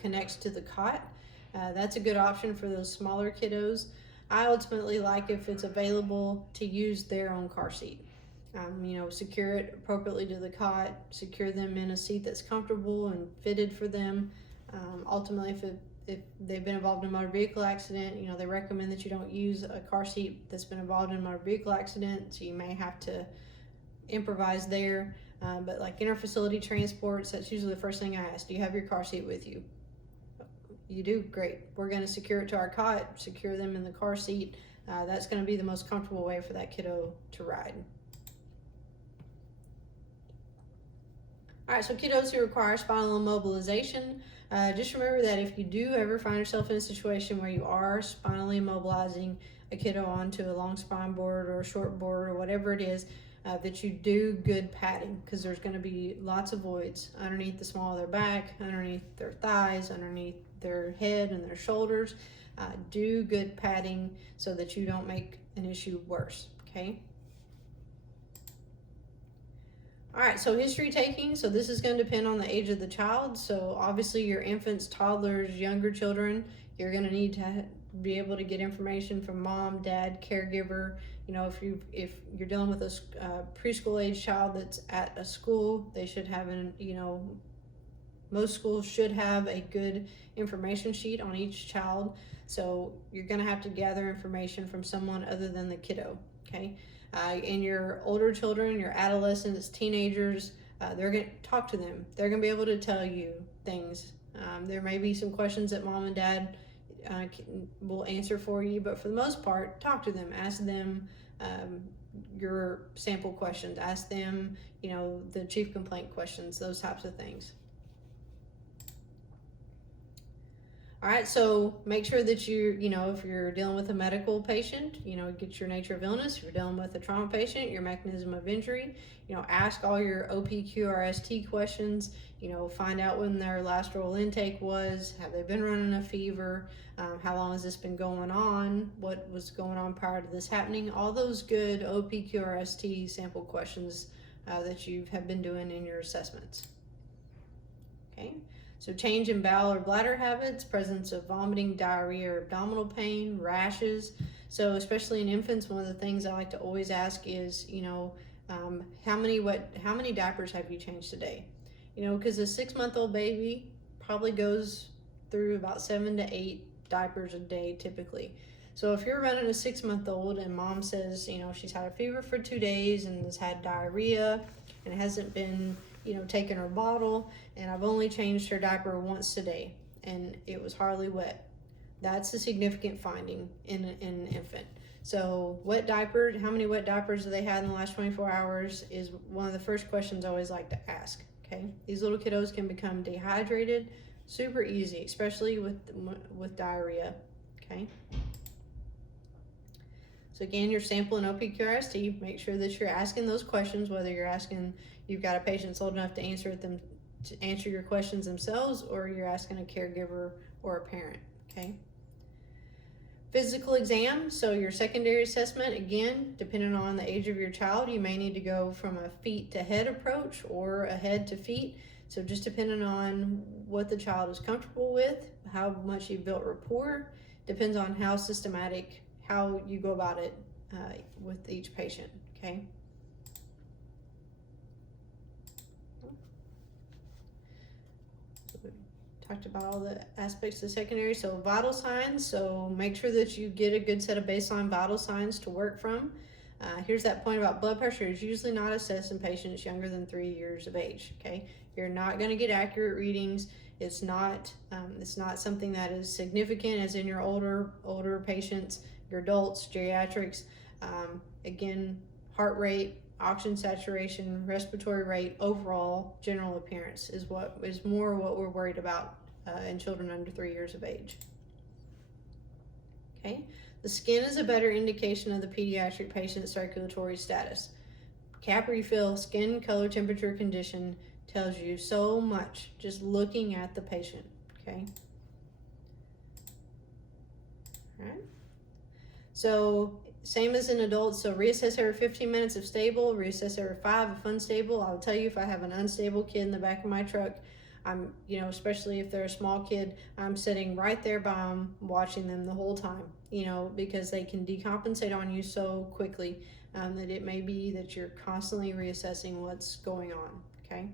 connects to the cot. That's a good option for those smaller kiddos. I ultimately like, if it's available, to use their own car seat. Secure it appropriately to the cot, secure them in a seat that's comfortable and fitted for them. Ultimately, if they've been involved in a motor vehicle accident, they recommend that you don't use a car seat that's been involved in a motor vehicle accident, so you may have to improvise there. But like interfacility transports, that's usually the first thing I ask. Do you have your car seat with you? You do? Great. We're going to secure it to our cot, secure them in the car seat. That's going to be the most comfortable way for that kiddo to ride. All right, so kiddos who require spinal immobilization, just remember that if you do ever find yourself in a situation where you are spinally immobilizing a kiddo onto a long spine board or a short board or whatever it is, that you do good padding, because there's going to be lots of voids underneath the small of their back, underneath their thighs, underneath their head and their shoulders. Do good padding so that you don't make an issue worse, okay? All right, so history taking. So this is going to depend on the age of the child. So obviously your infants, toddlers, younger children, you're going to need to be able to get information from mom, dad, caregiver. If you're dealing with a preschool age child that's at a school, they should have most schools should have a good information sheet on each child. So you're going to have to gather information from someone other than the kiddo, okay? And your older children, your adolescents, teenagers, they're going to talk to them. They're going to be able to tell you things. There may be some questions that mom and dad will answer for you, but for the most part, talk to them. Ask them your sample questions. Ask them, the chief complaint questions, those types of things. All right, so make sure that if you're dealing with a medical patient, get your nature of illness. If you're dealing with a trauma patient, your mechanism of injury, ask all your OPQRST questions, find out when their last oral intake was, have they been running a fever, how long has this been going on, what was going on prior to this happening, all those good OPQRST sample questions that you have been doing in your assessments, okay? So change in bowel or bladder habits, presence of vomiting, diarrhea, or abdominal pain, rashes. So especially in infants, one of the things I like to always ask is, how many diapers have you changed today? Because a 6-month-old baby probably goes through about 7 to 8 diapers a day typically. So if you're running a 6-month-old and mom says, she's had a fever for 2 days and has had diarrhea and hasn't been taken her bottle, and I've only changed her diaper once today and it was hardly wet. That's a significant finding in an infant. So wet diaper, how many wet diapers have they had in the last 24 hours is one of the first questions I always like to ask, okay? These little kiddos can become dehydrated super easy, especially with diarrhea, okay? So again, your sample and OPQRST, make sure that you're asking those questions, whether you've got a patient that's old enough to answer your questions themselves, or you're asking a caregiver or a parent, okay? Physical exam, so your secondary assessment, again, depending on the age of your child, you may need to go from a feet to head approach or a head to feet. So just depending on what the child is comfortable with, how much you've built rapport, depends on how systematic, how you go about it with each patient, okay? Talked about all the aspects of secondary. So vital signs, so make sure that you get a good set of baseline vital signs to work from. Here's that point about blood pressure is usually not assessed in patients younger than 3 years of age, okay? You're not going to get accurate readings. It's not something that is significant as in your older patients, your adults, geriatrics. Again, heart rate, oxygen saturation, respiratory rate, overall general appearance is more what we're worried about in children under 3 years of age. Okay, the skin is a better indication of the pediatric patient's circulatory status. Cap refill, skin color, temperature, condition tells you so much just looking at the patient. Okay. All right. So same as in adults, so reassess every 15 minutes if stable, reassess every 5 if unstable. I'll tell you, if I have an unstable kid in the back of my truck, I'm, especially if they're a small kid, I'm sitting right there by them, watching them the whole time, because they can decompensate on you so quickly that it may be that you're constantly reassessing what's going on, okay?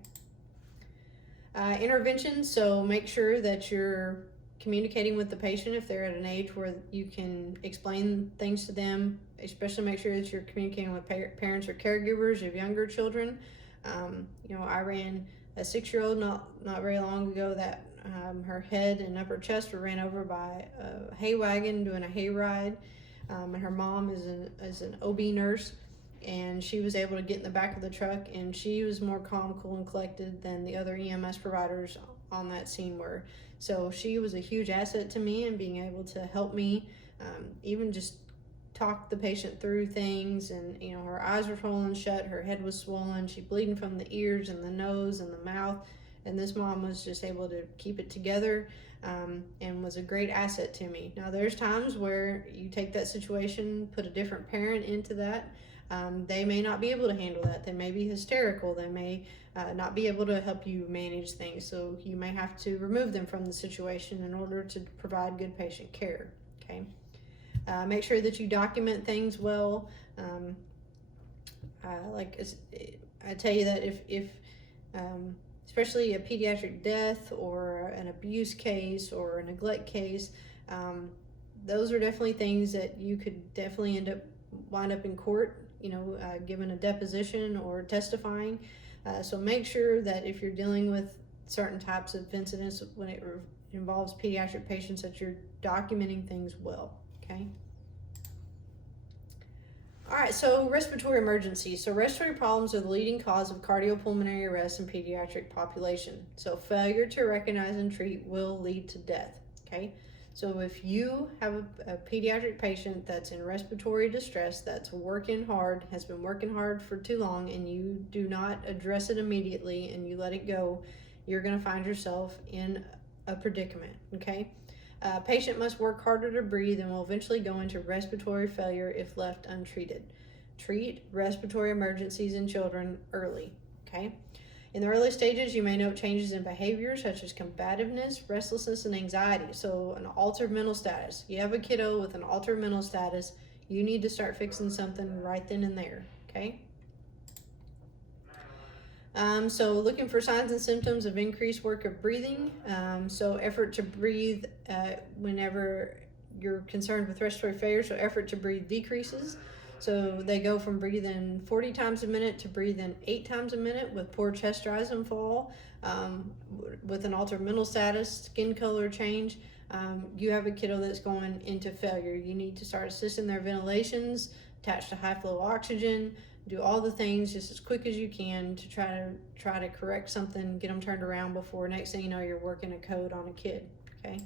Intervention, so make sure that you're communicating with the patient if they're at an age where you can explain things to them, especially make sure that you're communicating with parents or caregivers of younger children. I ran a 6-year-old not very long ago that her head and upper chest were ran over by a hay wagon doing a hay ride, and her mom is an OB nurse, and she was able to get in the back of the truck, and she was more calm, cool, and collected than the other EMS providers on that scene were. So she was a huge asset to me in being able to help me even just talk the patient through things. And her eyes were swollen shut, her head was swollen, she bleeding from the ears and the nose and the mouth, and this mom was just able to keep it together and was a great asset to me. Now there's times where you take that situation, put a different parent into that. They may not be able to handle that. They may be hysterical. They may not be able to help you manage things. So you may have to remove them from the situation in order to provide good patient care. Okay. Make sure that you document things well. I tell you that if especially a pediatric death or an abuse case or a neglect case, those are definitely things that you could definitely wind up in court, given a deposition or testifying. So make sure that if you're dealing with certain types of incidents when it involves pediatric patients, that you're documenting things well, okay? All right, so respiratory emergencies. So respiratory problems are the leading cause of cardiopulmonary arrest in pediatric population. So failure to recognize and treat will lead to death, okay? So if you have a pediatric patient that's in respiratory distress, that's working hard, has been working hard for too long, and you do not address it immediately and you let it go, you're gonna find yourself in a predicament, okay? Patient must work harder to breathe and will eventually go into respiratory failure if left untreated. Treat respiratory emergencies in children early, okay? In the early stages, you may note changes in behavior such as combativeness, restlessness, and anxiety. So an altered mental status. You have a kiddo with an altered mental status, you need to start fixing something right then and there, okay? So looking for signs and symptoms of increased work of breathing. So effort to breathe whenever you're concerned with respiratory failure, so effort to breathe decreases. So they go from breathing 40 times a minute to breathing 8 times a minute with poor chest rise and fall, with an altered mental status, skin color change. You have a kiddo that's going into failure. You need to start assisting their ventilations, attach to high flow oxygen, do all the things just as quick as you can to try to correct something, get them turned around before next thing you know you're working a code on a kid, okay?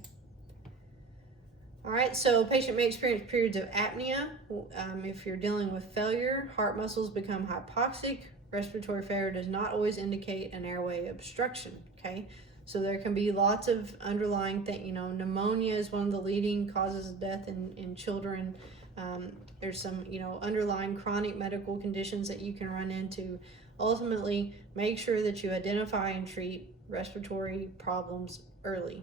All right, so patient may experience periods of apnea. If you're dealing with failure, heart muscles become hypoxic. Respiratory failure does not always indicate an airway obstruction, okay? So there can be lots of underlying things. Pneumonia is one of the leading causes of death in children. There's some, underlying chronic medical conditions that you can run into. Ultimately, make sure that you identify and treat respiratory problems early.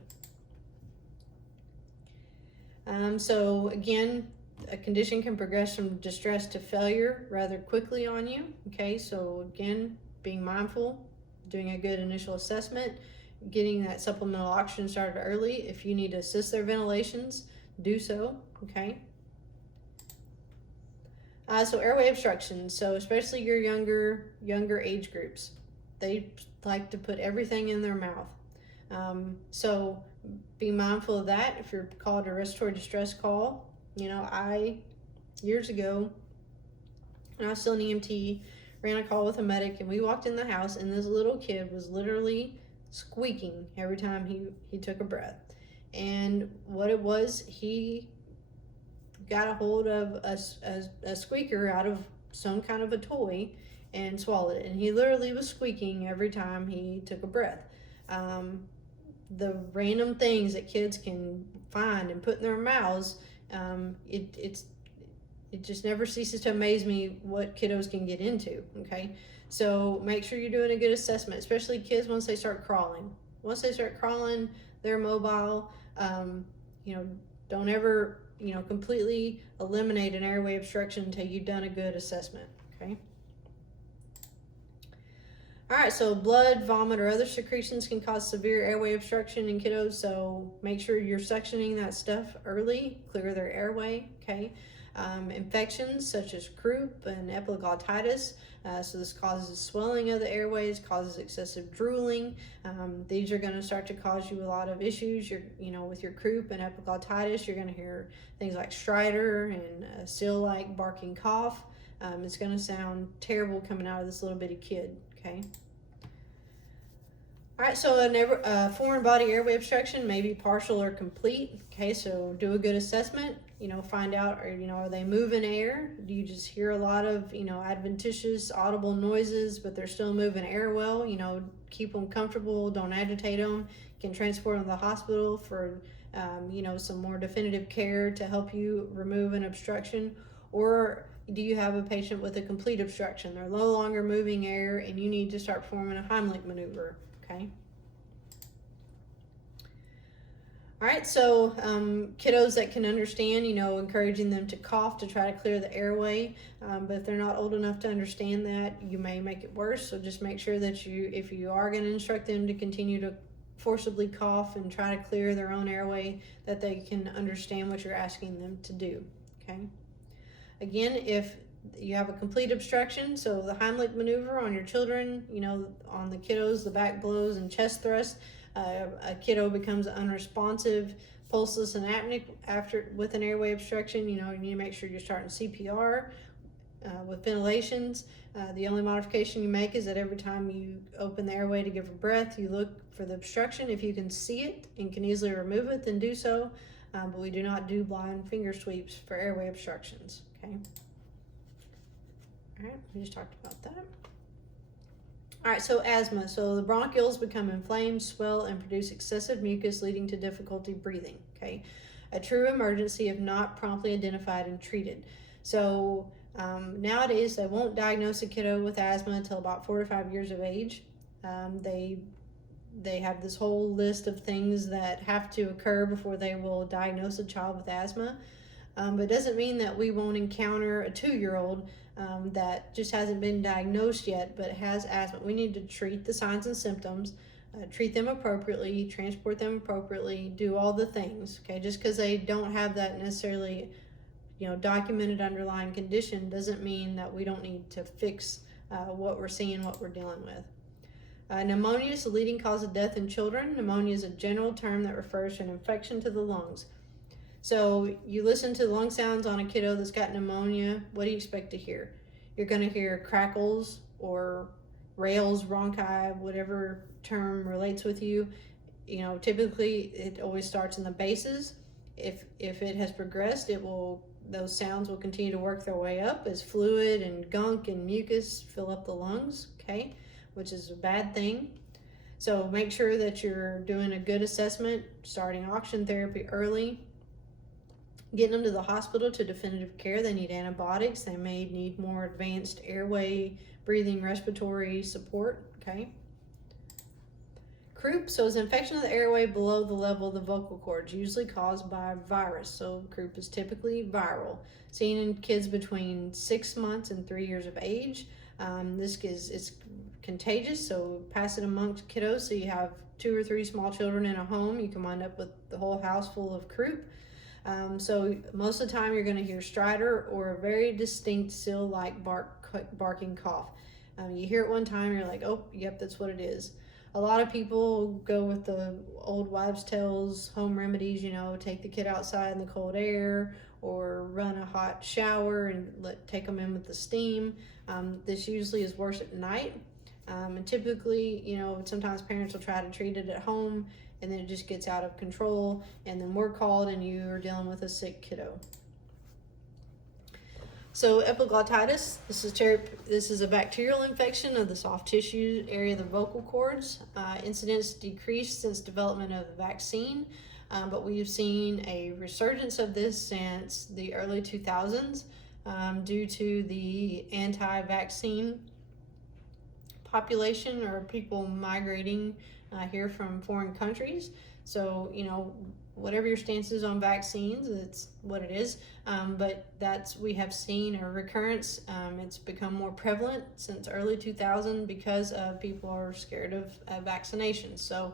So again, a condition can progress from distress to failure rather quickly on you. Okay, so again, being mindful, doing a good initial assessment, getting that supplemental oxygen started early. If you need to assist their ventilations, do so. Okay. So airway obstruction. So especially your younger age groups, they like to put everything in their mouth. So be mindful of that. If you're called a respiratory distress call, years ago, when I was still an EMT, ran a call with a medic, and we walked in the house, and this little kid was literally squeaking every time he took a breath. And what it was, he got a hold of a squeaker out of some kind of a toy and swallowed it. And he literally was squeaking every time he took a breath. The random things that kids can find and put in their mouths, it just never ceases to amaze me what kiddos can get into. Okay, so make sure you're doing a good assessment, especially kids once they start crawling. Once they start crawling, they're mobile. Don't ever completely eliminate an airway obstruction until you've done a good assessment. Okay. All right, so blood, vomit, or other secretions can cause severe airway obstruction in kiddos, so make sure you're suctioning that stuff early, clear their airway. Okay. Infections such as croup and epiglottitis, so this causes swelling of the airways, causes excessive drooling. These are going to start to cause you a lot of issues. With your croup and epiglottitis, you're going to hear things like stridor and a still-like barking cough. It's going to sound terrible coming out of this little bitty kid. Okay. All right, so a foreign body airway obstruction may be partial or complete. Okay, so do a good assessment. Find out, are they moving air? Do you just hear a lot of, adventitious audible noises, but they're still moving air well? Keep them comfortable, don't agitate them. You can transport them to the hospital for, some more definitive care to help you remove an obstruction. Or do you have a patient with a complete obstruction? They're no longer moving air and you need to start performing a Heimlich maneuver. Okay. All right, so kiddos that can understand, encouraging them to cough to try to clear the airway, but if they're not old enough to understand that, you may make it worse. So just make sure that if you are going to instruct them to continue to forcibly cough and try to clear their own airway, that they can understand what you're asking them to do. Okay. Again, if you have a complete obstruction, so the Heimlich maneuver on your children, on the kiddos, the back blows and chest thrusts, a kiddo becomes unresponsive, pulseless, and apneic with an airway obstruction. You need to make sure you're starting CPR with ventilations. The only modification you make is that every time you open the airway to give a breath, you look for the obstruction. If you can see it and can easily remove it, then do so. But we do not do blind finger sweeps for airway obstructions. Okay. All right, we just talked about that. All right, so asthma. So the bronchioles become inflamed, swell, and produce excessive mucus, leading to difficulty breathing. Okay, a true emergency if not promptly identified and treated. So nowadays, they won't diagnose a kiddo with asthma until about 4 to 5 years of age. They have this whole list of things that have to occur before they will diagnose a child with asthma. But it doesn't mean that we won't encounter a 2-year-old that just hasn't been diagnosed yet but has asthma. We need to treat the signs and symptoms, treat them appropriately, transport them appropriately, do all the things. Okay, just because they don't have that necessarily, documented underlying condition doesn't mean that we don't need to fix what we're seeing, what we're dealing with. Pneumonia is the leading cause of death in children. Pneumonia is a general term that refers to an infection to the lungs. So you listen to the lung sounds on a kiddo that's got pneumonia, what do you expect to hear? You're going to hear crackles or rales, bronchi, whatever term relates with you. Typically it always starts in the bases. If it has progressed, those sounds will continue to work their way up as fluid and gunk and mucus fill up the lungs, okay, which is a bad thing. So make sure that you're doing a good assessment, starting oxygen therapy early, getting them to the hospital to definitive care. They need antibiotics. They may need more advanced airway, breathing, respiratory support, okay? Croup, so it's infection of the airway below the level of the vocal cords, usually caused by a virus. So croup is typically viral, seen in kids between 6 months and 3 years of age. It's contagious, so pass it amongst kiddos. So you have 2 or 3 small children in a home, you can wind up with the whole house full of croup. So most of the time you're going to hear stridor or a very distinct seal-like barking cough. You hear it one time, you're like, oh, yep, that's what it is. A lot of people go with the old wives' tales, home remedies, take the kid outside in the cold air or run a hot shower and take them in with the steam. This usually is worse at night. And typically, sometimes parents will try to treat it at home and then it just gets out of control and then we're called and you are dealing with a sick kiddo. So epiglottitis, this is a bacterial infection of the soft tissue area of the vocal cords. Incidence decreased since development of the vaccine, but we've seen a resurgence of this since the early 2000s due to the anti-vaccine population or people migrating here from foreign countries. So, whatever your stance is on vaccines, it's what it is. But we have seen a recurrence. It's become more prevalent since early 2000 because people are scared of vaccinations. So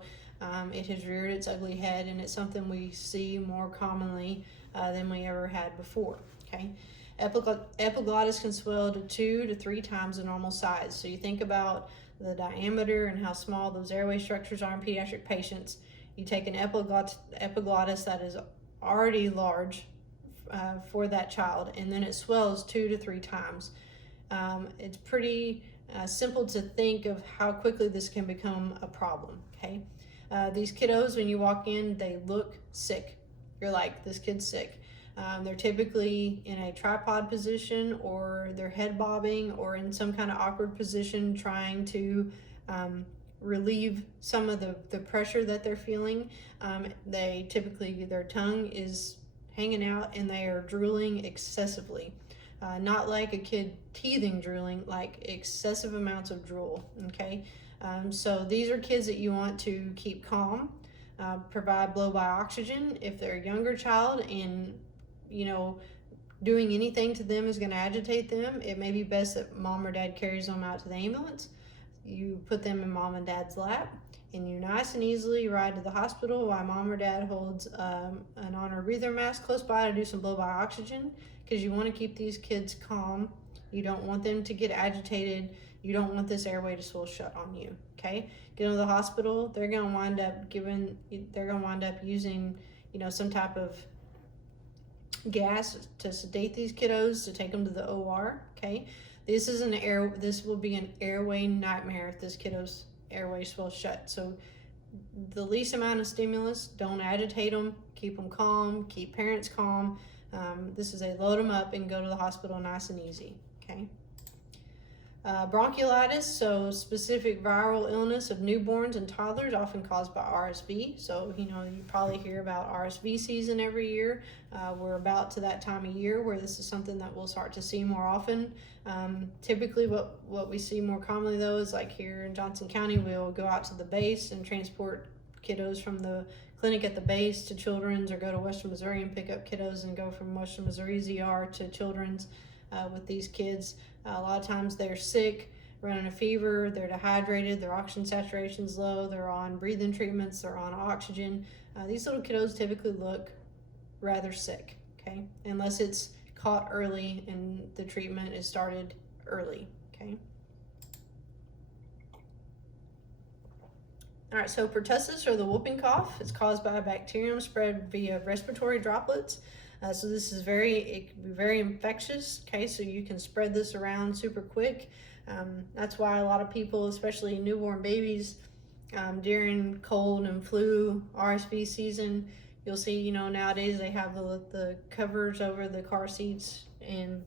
it has reared its ugly head, and it's something we see more commonly than we ever had before. Okay. Epiglottis can swell to 2 to 3 times the normal size. So you think about the diameter and how small those airway structures are in pediatric patients. You take an epiglottis that is already large for that child, and then it swells 2 to 3 times. It's pretty simple to think of how quickly this can become a problem, okay? These kiddos, when you walk in, they look sick. You're like, this kid's sick. They're typically in a tripod position, or they're head bobbing, or in some kind of awkward position trying to relieve some of the pressure that they're feeling. They typically, their tongue is hanging out and they are drooling excessively. Not like a kid teething drooling, like excessive amounts of drool, okay? So these are kids that you want to keep calm, provide blow-by oxygen. If they're a younger child and doing anything to them is going to agitate them, it may be best that mom or dad carries them out to the ambulance. You put them in mom and dad's lap, and you nice and easily ride to the hospital while mom or dad holds an on-air breather mask close by to do some blow-by oxygen, because you want to keep these kids calm. You don't want them to get agitated. You don't want this airway to swell shut on you, okay? Get them to the hospital. They're going to wind up using, some type of gas to sedate these kiddos, to take them to the OR, okay? This will be an airway nightmare if this kiddo's airway swells shut. So the least amount of stimulus, don't agitate them, keep them calm, keep parents calm. This is a load them up and go to the hospital nice and easy, okay? Bronchiolitis, so specific viral illness of newborns and toddlers, often caused by RSV. So, you probably hear about RSV season every year. We're about to that time of year where this is something that we'll start to see more often. Typically what we see more commonly though is like here in Johnson County, we'll go out to the base and transport kiddos from the clinic at the base to Children's, or go to Western Missouri and pick up kiddos and go from Western Missouri's ER to Children's with these kids. A lot of times they're sick, running a fever, they're dehydrated, their oxygen saturation's low, they're on breathing treatments, they're on oxygen. These little kiddos typically look rather sick, okay? Unless it's caught early and the treatment is started early, okay? All right, so pertussis, or the whooping cough, is caused by a bacterium spread via respiratory droplets. So this is very infectious, okay? So you can spread this around super quick. That's why a lot of people, especially newborn babies, during cold and flu, RSV season, you'll see, nowadays they have the covers over the car seats, and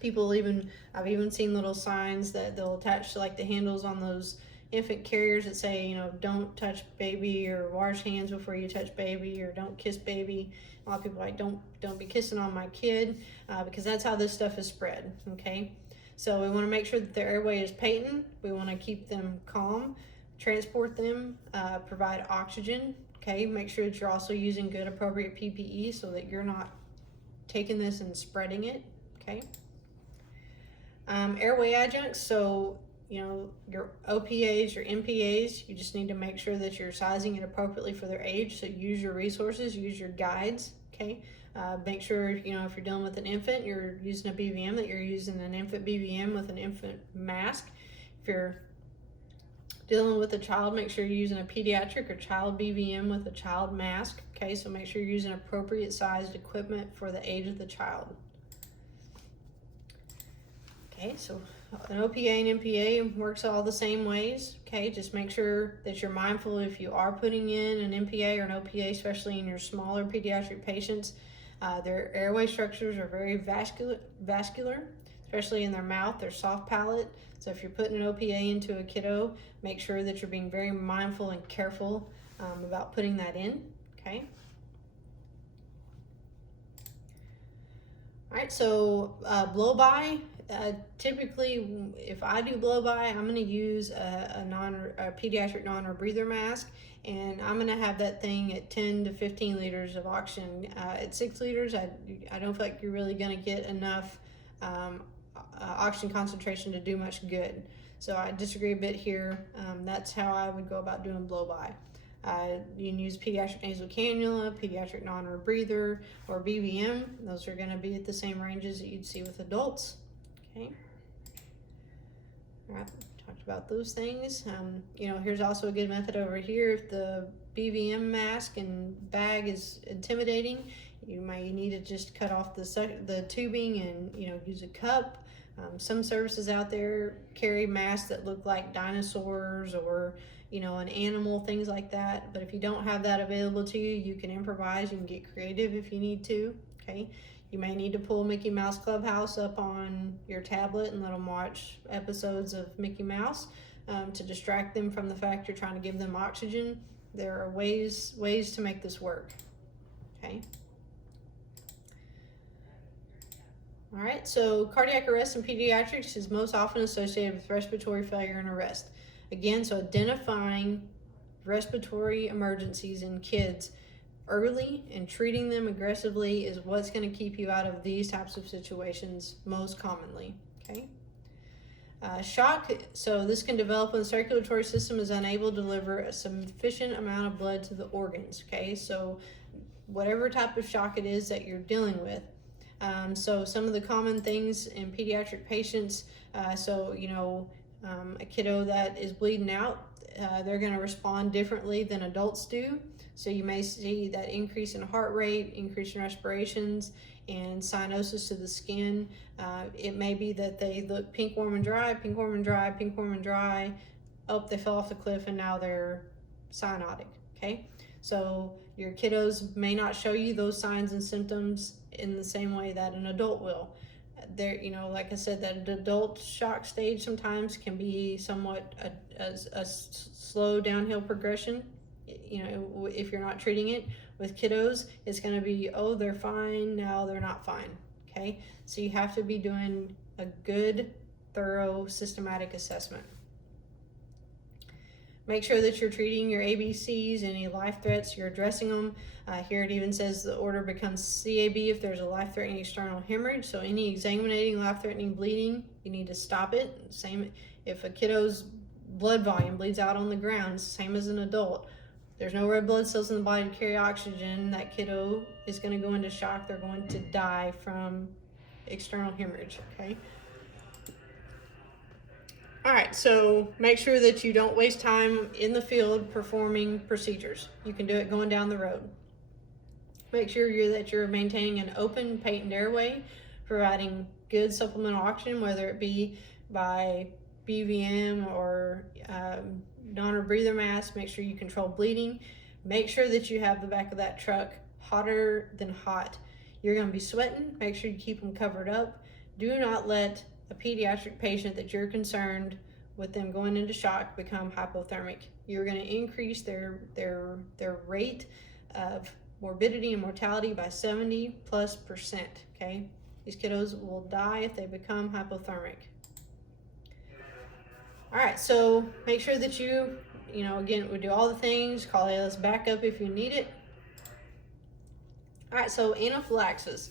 I've even seen little signs that they'll attach to like the handles on those infant carriers that say, you know, don't touch baby, or wash hands before you touch baby, or don't kiss baby. A lot of people are like, don't be kissing on my kid, because that's how this stuff is spread, okay? So we want to make sure that their airway is patent. We want to keep them calm, transport them, provide oxygen, okay? Make sure that you're also using good appropriate PPE so that you're not taking this and spreading it, okay? Airway adjuncts, so you know, your OPAs, your MPAs, you just need to make sure that you're sizing it appropriately for their age. So use your resources, use your guides, okay? Make sure, you know, if you're dealing with an infant, you're using a BVM, that you're using an infant BVM with an infant mask. If you're dealing with a child, make sure you're using a pediatric or child BVM with a child mask, okay? So make sure you're using appropriate sized equipment for the age of the child. Okay, so an OPA and MPA works all the same ways, okay? Just make sure that you're mindful if you are putting in an MPA or an OPA, especially in your smaller pediatric patients. Their airway structures are very vascular, especially in their mouth, their soft palate. So if you're putting an OPA into a kiddo, make sure that you're being very mindful and careful about putting that in, okay? All right, so blow-by. Typically, if I do blow-by, I'm going to use a pediatric non-rebreather mask, and I'm going to have that thing at 10 to 15 liters of oxygen. At 6 liters, I don't feel like you're really going to get enough oxygen concentration to do much good. So I disagree a bit here. That's how I would go about doing blow-by. You can use pediatric nasal cannula, pediatric non-rebreather, or BVM. Those are going to be at the same ranges that you'd see with adults. Okay. All right, talked about those things. You know, here's also a good method over here. If the BVM mask and bag is intimidating, you might need to just cut off the tubing and, you know, use a cup. Some services out there carry masks that look like dinosaurs or, you know, an animal, things like that. But if you don't have that available to you, you can improvise. You can get creative if you need to, okay? You may need to pull Mickey Mouse Clubhouse up on your tablet and let them watch episodes of Mickey Mouse to distract them from the fact you're trying to give them oxygen. There are ways to make this work, okay? All right, so cardiac arrest in pediatrics is most often associated with respiratory failure and arrest. Again, so identifying respiratory emergencies in kids early and treating them aggressively is what's going to keep you out of these types of situations most commonly, okay? Shock, so this can develop when the circulatory system is unable to deliver a sufficient amount of blood to the organs, okay? So whatever type of shock it is that you're dealing with. So some of the common things in pediatric patients, so, you know, a kiddo that is bleeding out, they're going to respond differently than adults do. So you may see that increase in heart rate, increase in respirations, and cyanosis to the skin. It may be that they look pink, warm, and dry, pink, warm, and dry, pink, warm, and dry. Oh, they fell off the cliff and now they're cyanotic, okay? So your kiddos may not show you those signs and symptoms in the same way that an adult will. There, you know, like I said, that adult shock stage sometimes can be somewhat a slow downhill progression. You know, if you're not treating it. With kiddos, it's going to be, oh, they're fine, now they're not fine, okay? So you have to be doing a good, thorough, systematic assessment. Make sure that you're treating your ABCs, any life threats, you're addressing them. Here it even says the order becomes CAB if there's a life-threatening external hemorrhage. So any exsanguinating, life-threatening bleeding, you need to stop it. Same if a kiddo's blood volume bleeds out on the ground, same as an adult. There's no red blood cells in the body to carry oxygen. That kiddo is going to go into shock. They're going to die from external hemorrhage, okay? All right, so make sure that you don't waste time in the field performing procedures. You can do it going down the road. Make sure that you're maintaining an open, patent airway, providing good supplemental oxygen, whether it be by BVM or non-rebreather mask. Make sure you control bleeding. Make sure that you have the back of that truck hotter than hot. You're going to be sweating. Make sure you keep them covered up. Do not let a pediatric patient that you're concerned with them going into shock, become hypothermic. You're going to increase their rate of morbidity and mortality by 70+%. Okay, these kiddos will die if they become hypothermic. All right, so make sure that you again, we do all the things, call ALS backup if you need it. All right, so anaphylaxis.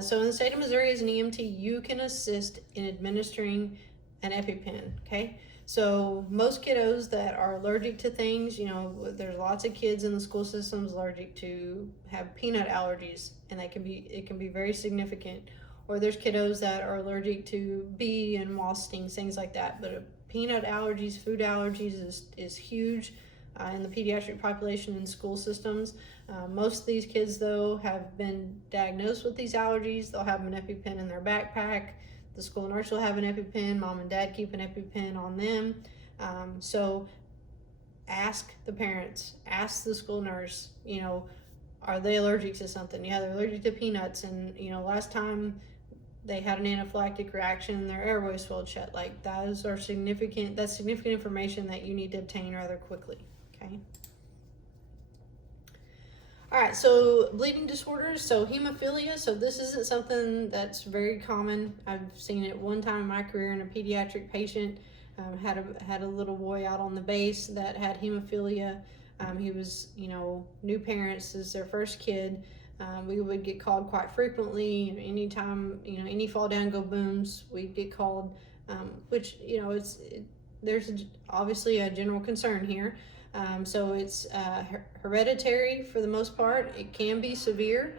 So in the state of Missouri, as an EMT, you can assist in administering an EpiPen, okay? So most kiddos that are allergic to things, there's lots of kids in the school systems allergic to have peanut allergies, and it can be very significant. Or there's kiddos that are allergic to bee and wasp stings, things like that. But peanut allergies, food allergies is huge in the pediatric population in school systems. Most of these kids, though, have been diagnosed with these allergies. They'll have an EpiPen in their backpack. The school nurse will have an EpiPen. Mom and dad keep an EpiPen on them. So ask the parents, ask the school nurse, are they allergic to something? Yeah, they're allergic to peanuts. And, last time they had an anaphylactic reaction and their airway swelled shut. Like, that's significant information that you need to obtain rather quickly, okay? All right, so bleeding disorders, so hemophilia. So this isn't something that's very common. I've seen it one time in my career in a pediatric patient. Had a little boy out on the base that had hemophilia. He was, new parents, this is their first kid. We would get called quite frequently. Anytime, any fall down, go booms, we'd get called, which, there's obviously a general concern here. So it's hereditary for the most part. It can be severe.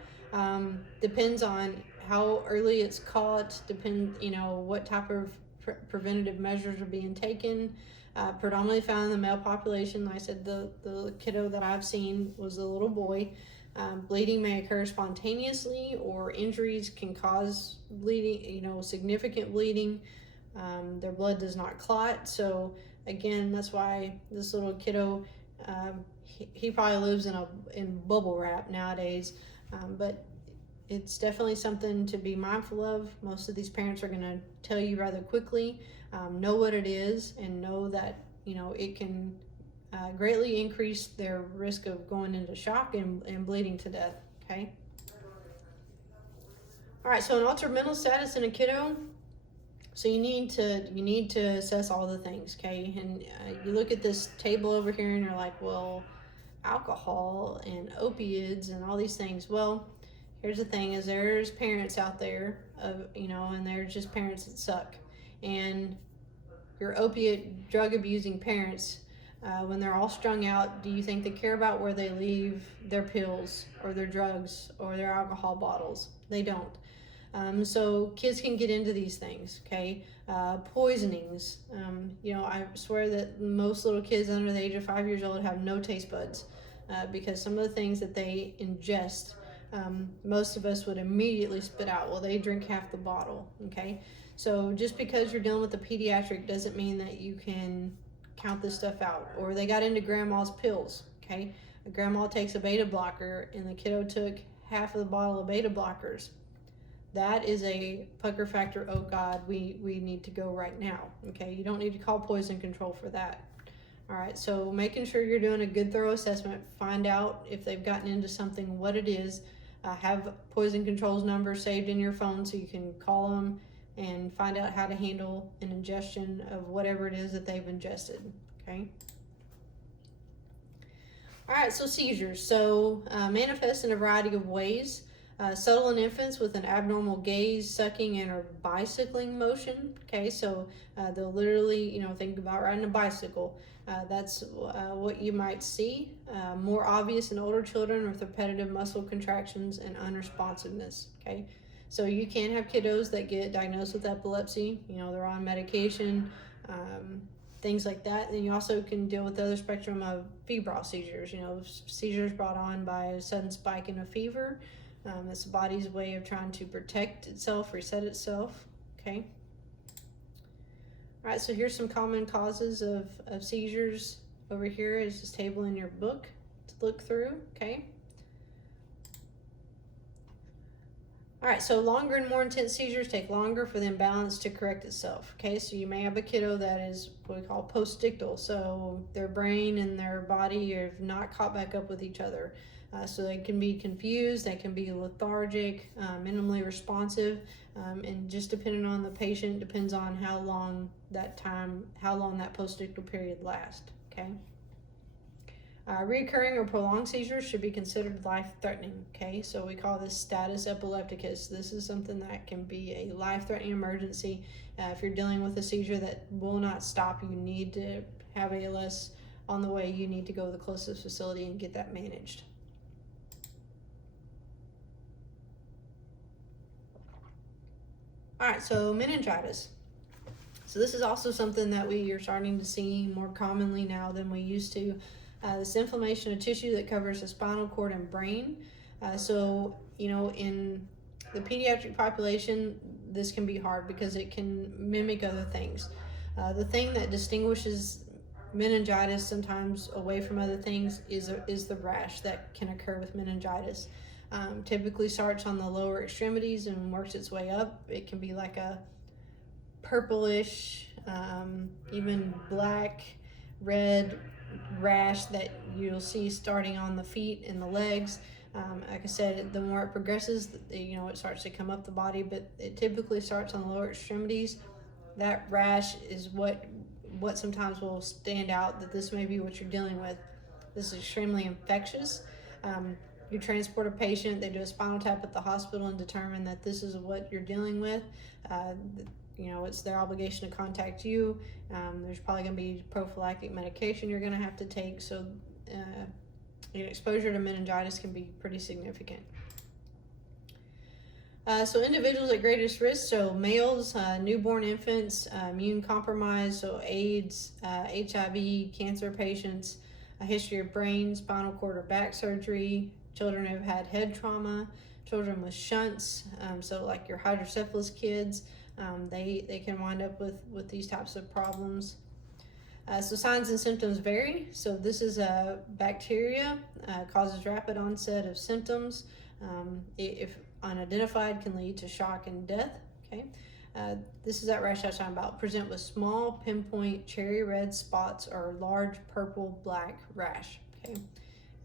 Depends on how early it's caught, what type of preventative measures are being taken. Predominantly found in the male population. Like I said, the kiddo that I've seen was a little boy. Bleeding may occur spontaneously, or injuries can cause bleeding, significant bleeding. Their blood does not clot. So again, that's why this little kiddo, he probably lives in bubble wrap nowadays. But it's definitely something to be mindful of. Most of these parents are going to tell you rather quickly, know what it is, and know that, it can greatly increase their risk of going into shock and bleeding to death, okay? All right, so an altered mental status in a kiddo. So you need to assess all the things, okay? And you look at this table over here and you're like, well, alcohol and opiates and all these things. Well, here's the thing: is there's parents out there and they're just parents that suck. And your opiate drug abusing parents, when they're all strung out, do you think they care about where they leave their pills or their drugs or their alcohol bottles? They don't. So kids can get into these things, okay? Poisonings. I swear that most little kids under the age of 5 years old have no taste buds because some of the things that they ingest, most of us would immediately spit out. Well, they drink half the bottle, okay? So just because you're dealing with a pediatric doesn't mean that you can count this stuff out. Or they got into grandma's pills, okay? Grandma takes a beta blocker and the kiddo took half of the bottle of beta blockers. That is a pucker factor, oh God, we need to go right now, okay? You don't need to call poison control for that. All right, so making sure you're doing a good thorough assessment, find out if they've gotten into something, what it is. Have poison control's number saved in your phone so you can call them and find out how to handle an ingestion of whatever it is that they've ingested, okay? All right, so seizures. So manifest in a variety of ways. Subtle in infants with an abnormal gaze, sucking, and or bicycling motion. Okay, so they'll literally, think about riding a bicycle. That's what you might see. More obvious in older children with repetitive muscle contractions and unresponsiveness. Okay, so you can have kiddos that get diagnosed with epilepsy. They're on medication, things like that. And you also can deal with the other spectrum of febrile seizures. Seizures brought on by a sudden spike in a fever. It's the body's way of trying to protect itself, reset itself, okay? All right, so here's some common causes of seizures. Over here is this table in your book to look through, okay? All right, so longer and more intense seizures take longer for the imbalance to correct itself. Okay, so you may have a kiddo that is what we call postictal, so their brain and their body have not caught back up with each other. So they can be confused, they can be lethargic, minimally responsive, and just depending on the patient, depends on how long that postictal period lasts. Okay. Recurring or prolonged seizures should be considered life-threatening. Okay, so we call this status epilepticus. This is something that can be a life-threatening emergency. If you're dealing with a seizure that will not stop, you need to have ALS on the way. You need to go to the closest facility and get that managed. All right, so meningitis. So this is also something that we are starting to see more commonly now than we used to. This inflammation of tissue that covers the spinal cord and brain. So, in the pediatric population, this can be hard because it can mimic other things. The thing that distinguishes meningitis sometimes away from other things is the rash that can occur with meningitis. Typically starts on the lower extremities and works its way up. It can be like a purplish, even black, red rash that you'll see starting on the feet and the legs. Like I said, the more it progresses, it starts to come up the body, but it typically starts on the lower extremities. That rash is what sometimes will stand out, that this may be what you're dealing with. This is extremely infectious. You transport a patient, they do a spinal tap at the hospital and determine that this is what you're dealing with. It's their obligation to contact you. There's probably going to be prophylactic medication you're going to have to take. So exposure to meningitis can be pretty significant. So individuals at greatest risk, so males, newborn infants, immune compromised, so AIDS, HIV, cancer patients, a history of brain, spinal cord, or back surgery, children who have had head trauma, children with shunts, so like your hydrocephalus kids, they can wind up with these types of problems. So signs and symptoms vary. So this is a bacteria, causes rapid onset of symptoms. If unidentified, can lead to shock and death. Okay, this is that rash I was talking about. Present with small pinpoint cherry red spots or large purple black rash. Okay,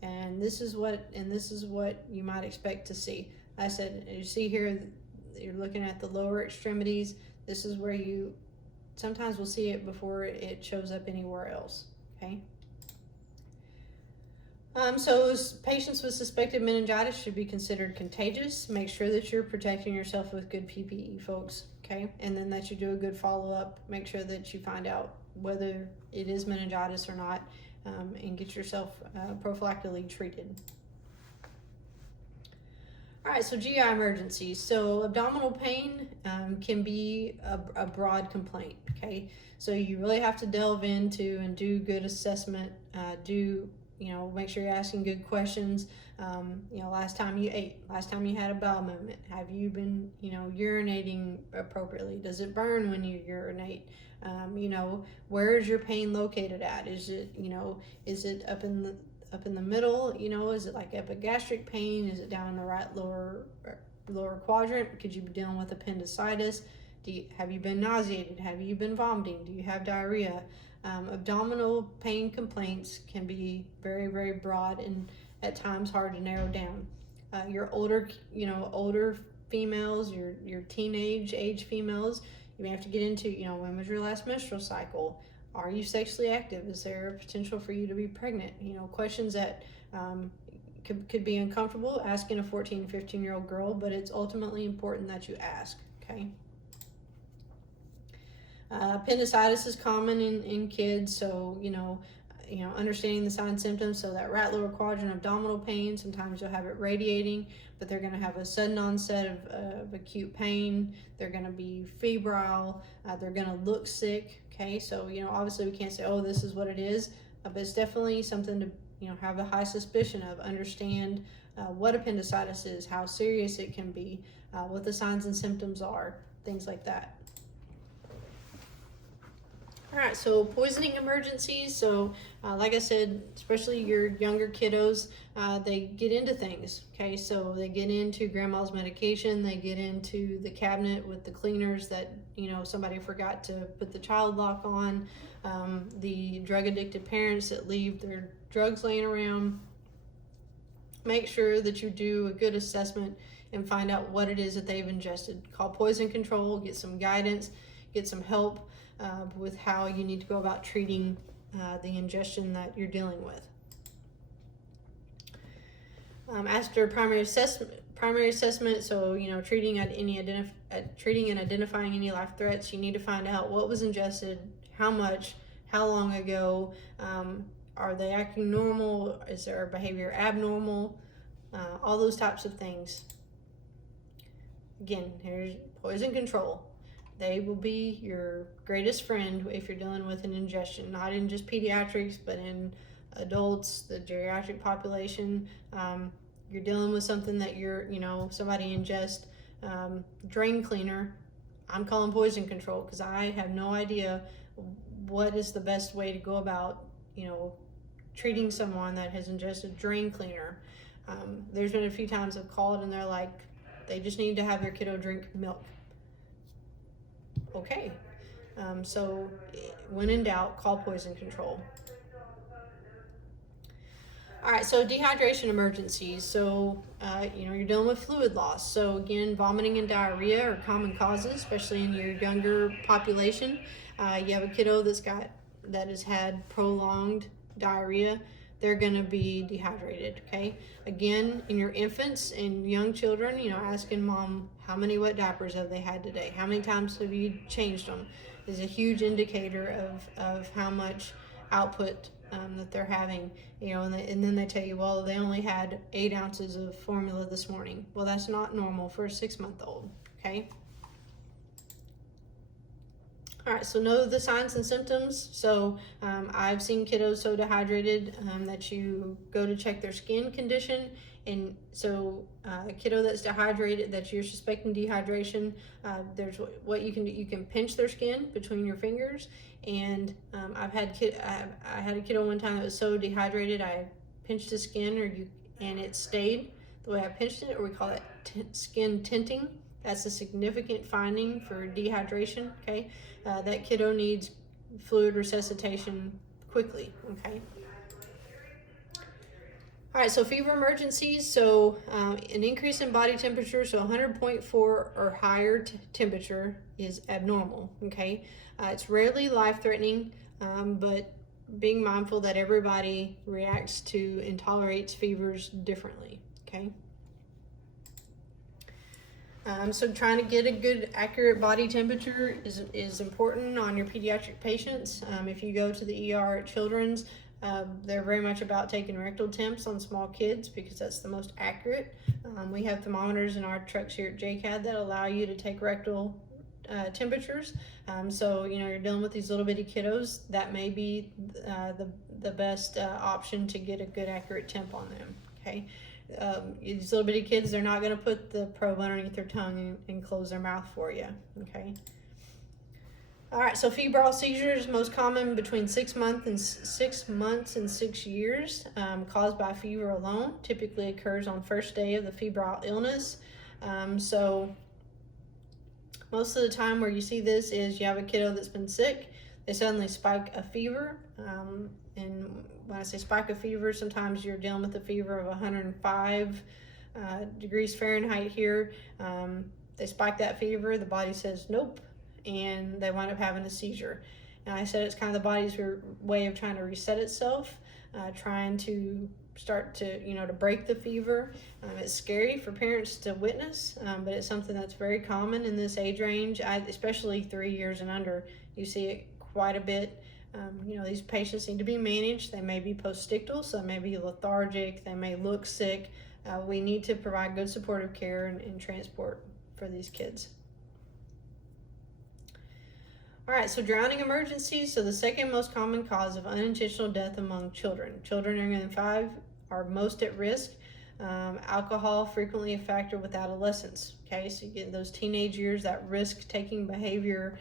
and this is what you might expect to see. I said, you see here, you're looking at the lower extremities. This is where you sometimes will see it before it shows up anywhere else. Okay. So patients with suspected meningitis should be considered contagious. Make sure that you're protecting yourself with good PPE, folks. Okay, and then that you do a good follow-up. Make sure that you find out whether it is meningitis or not, and get yourself prophylactically treated. All right, so GI emergencies. So abdominal pain can be a broad complaint, okay? So you really have to delve into and do good assessment, make sure you're asking good questions. Last time you ate, last time you had a bowel movement, have you been, urinating appropriately? Does it burn when you urinate? Where is your pain located at? Is it up in the middle? Is it like epigastric pain? Is it down in the right lower quadrant? Could you be dealing with appendicitis? Have you been nauseated? Have you been vomiting? Do you have diarrhea? Abdominal pain complaints can be very, very broad and at times hard to narrow down. Your older females, your teenage age females, you may have to get into, when was your last menstrual cycle? Are you sexually active? Is there a potential for you to be pregnant? Questions that could be uncomfortable asking a 14, 15-year-old girl, but it's ultimately important that you ask, okay? Appendicitis is common in kids, so understanding the signs and symptoms. So that right lower quadrant abdominal pain, sometimes you'll have it radiating, but they're going to have a sudden onset of acute pain. They're going to be febrile. They're going to look sick. Okay, so obviously we can't say, oh, this is what it is, but it's definitely something to have a high suspicion of. Understand what appendicitis is, how serious it can be, what the signs and symptoms are, things like that. All right, so poisoning emergencies. So, like I said, especially your younger kiddos, they get into things. Okay, so they get into grandma's medication. They get into the cabinet with the cleaners that somebody forgot to put the child lock on. The drug addicted parents that leave their drugs laying around. Make sure that you do a good assessment and find out what it is that they've ingested. Call poison control, get some guidance, get some help with how you need to go about treating the ingestion that you're dealing with. After primary assessment, so treating and identifying any life threats, you need to find out what was ingested, how much, how long ago. Are they acting normal? Is their behavior abnormal? All those types of things. Again, here's poison control. They will be your greatest friend if you're dealing with an ingestion, not in just pediatrics, but in adults, the geriatric population. You're dealing with something that somebody ingest, drain cleaner. I'm calling poison control because I have no idea what is the best way to go about, treating someone that has ingested drain cleaner. There's been a few times I've called and they're like, they just need to have their kiddo drink milk. Okay, so when in doubt, call poison control. All right, so dehydration emergencies. So, you're dealing with fluid loss. So again, vomiting and diarrhea are common causes, especially in your younger population. You have a kiddo that has had prolonged diarrhea, they're going to be dehydrated. Okay, again, in your infants and young children, asking mom how many wet diapers have they had today, how many times have you changed them, is a huge indicator of how much output that they're having. And then they tell you, well, they only had 8 ounces of formula this morning. Well, that's not normal for a 6-month-old. Okay. All right, so know the signs and symptoms. So I've seen kiddos so dehydrated that you go to check their skin condition. And so a kiddo that's dehydrated, that you're suspecting dehydration, there's what you can do. You can pinch their skin between your fingers. And I had a kiddo one time that was so dehydrated, I pinched his skin, and it stayed the way I pinched it, or we call it skin tinting. That's a significant finding for dehydration. Okay, that kiddo needs fluid resuscitation quickly. Okay. All right, so fever emergencies. So an increase in body temperature, so 100.4 or higher temperature is abnormal. Okay, it's rarely life-threatening, but being mindful that everybody reacts to and tolerates fevers differently. Okay. So trying to get a good, accurate body temperature is important on your pediatric patients. If you go to the ER at Children's, they're very much about taking rectal temps on small kids because that's the most accurate. We have thermometers in our trucks here at JCAD that allow you to take rectal temperatures. So you're dealing with these little bitty kiddos, that may be the best option to get a good, accurate temp on them. Okay. These little bitty kids, they're not going to put the probe underneath their tongue and close their mouth for you. Okay. All right, so febrile seizures, most common between 6 months and 6 years, caused by fever alone. Typically occurs on first day of the febrile illness. So most of the time where you see this is you have a kiddo that's been sick, they suddenly spike a fever, and when I say spike a fever, sometimes you're dealing with a fever of 105 degrees Fahrenheit here. They spike that fever, the body says nope, and they wind up having a seizure. And I said it's kind of the body's way of trying to reset itself, trying to start to, to break the fever. It's scary for parents to witness, but it's something that's very common in this age range, especially 3 years and under. You see it quite a bit. These patients need to be managed. They may be postictal, so they may be lethargic, they may look sick. We need to provide good supportive care and transport for these kids. All right, so drowning emergencies. So the second most common cause of unintentional death among children. Children younger than 5 are most at risk. Alcohol frequently a factor with adolescents. Okay, so you get those teenage years, that risk-taking behavior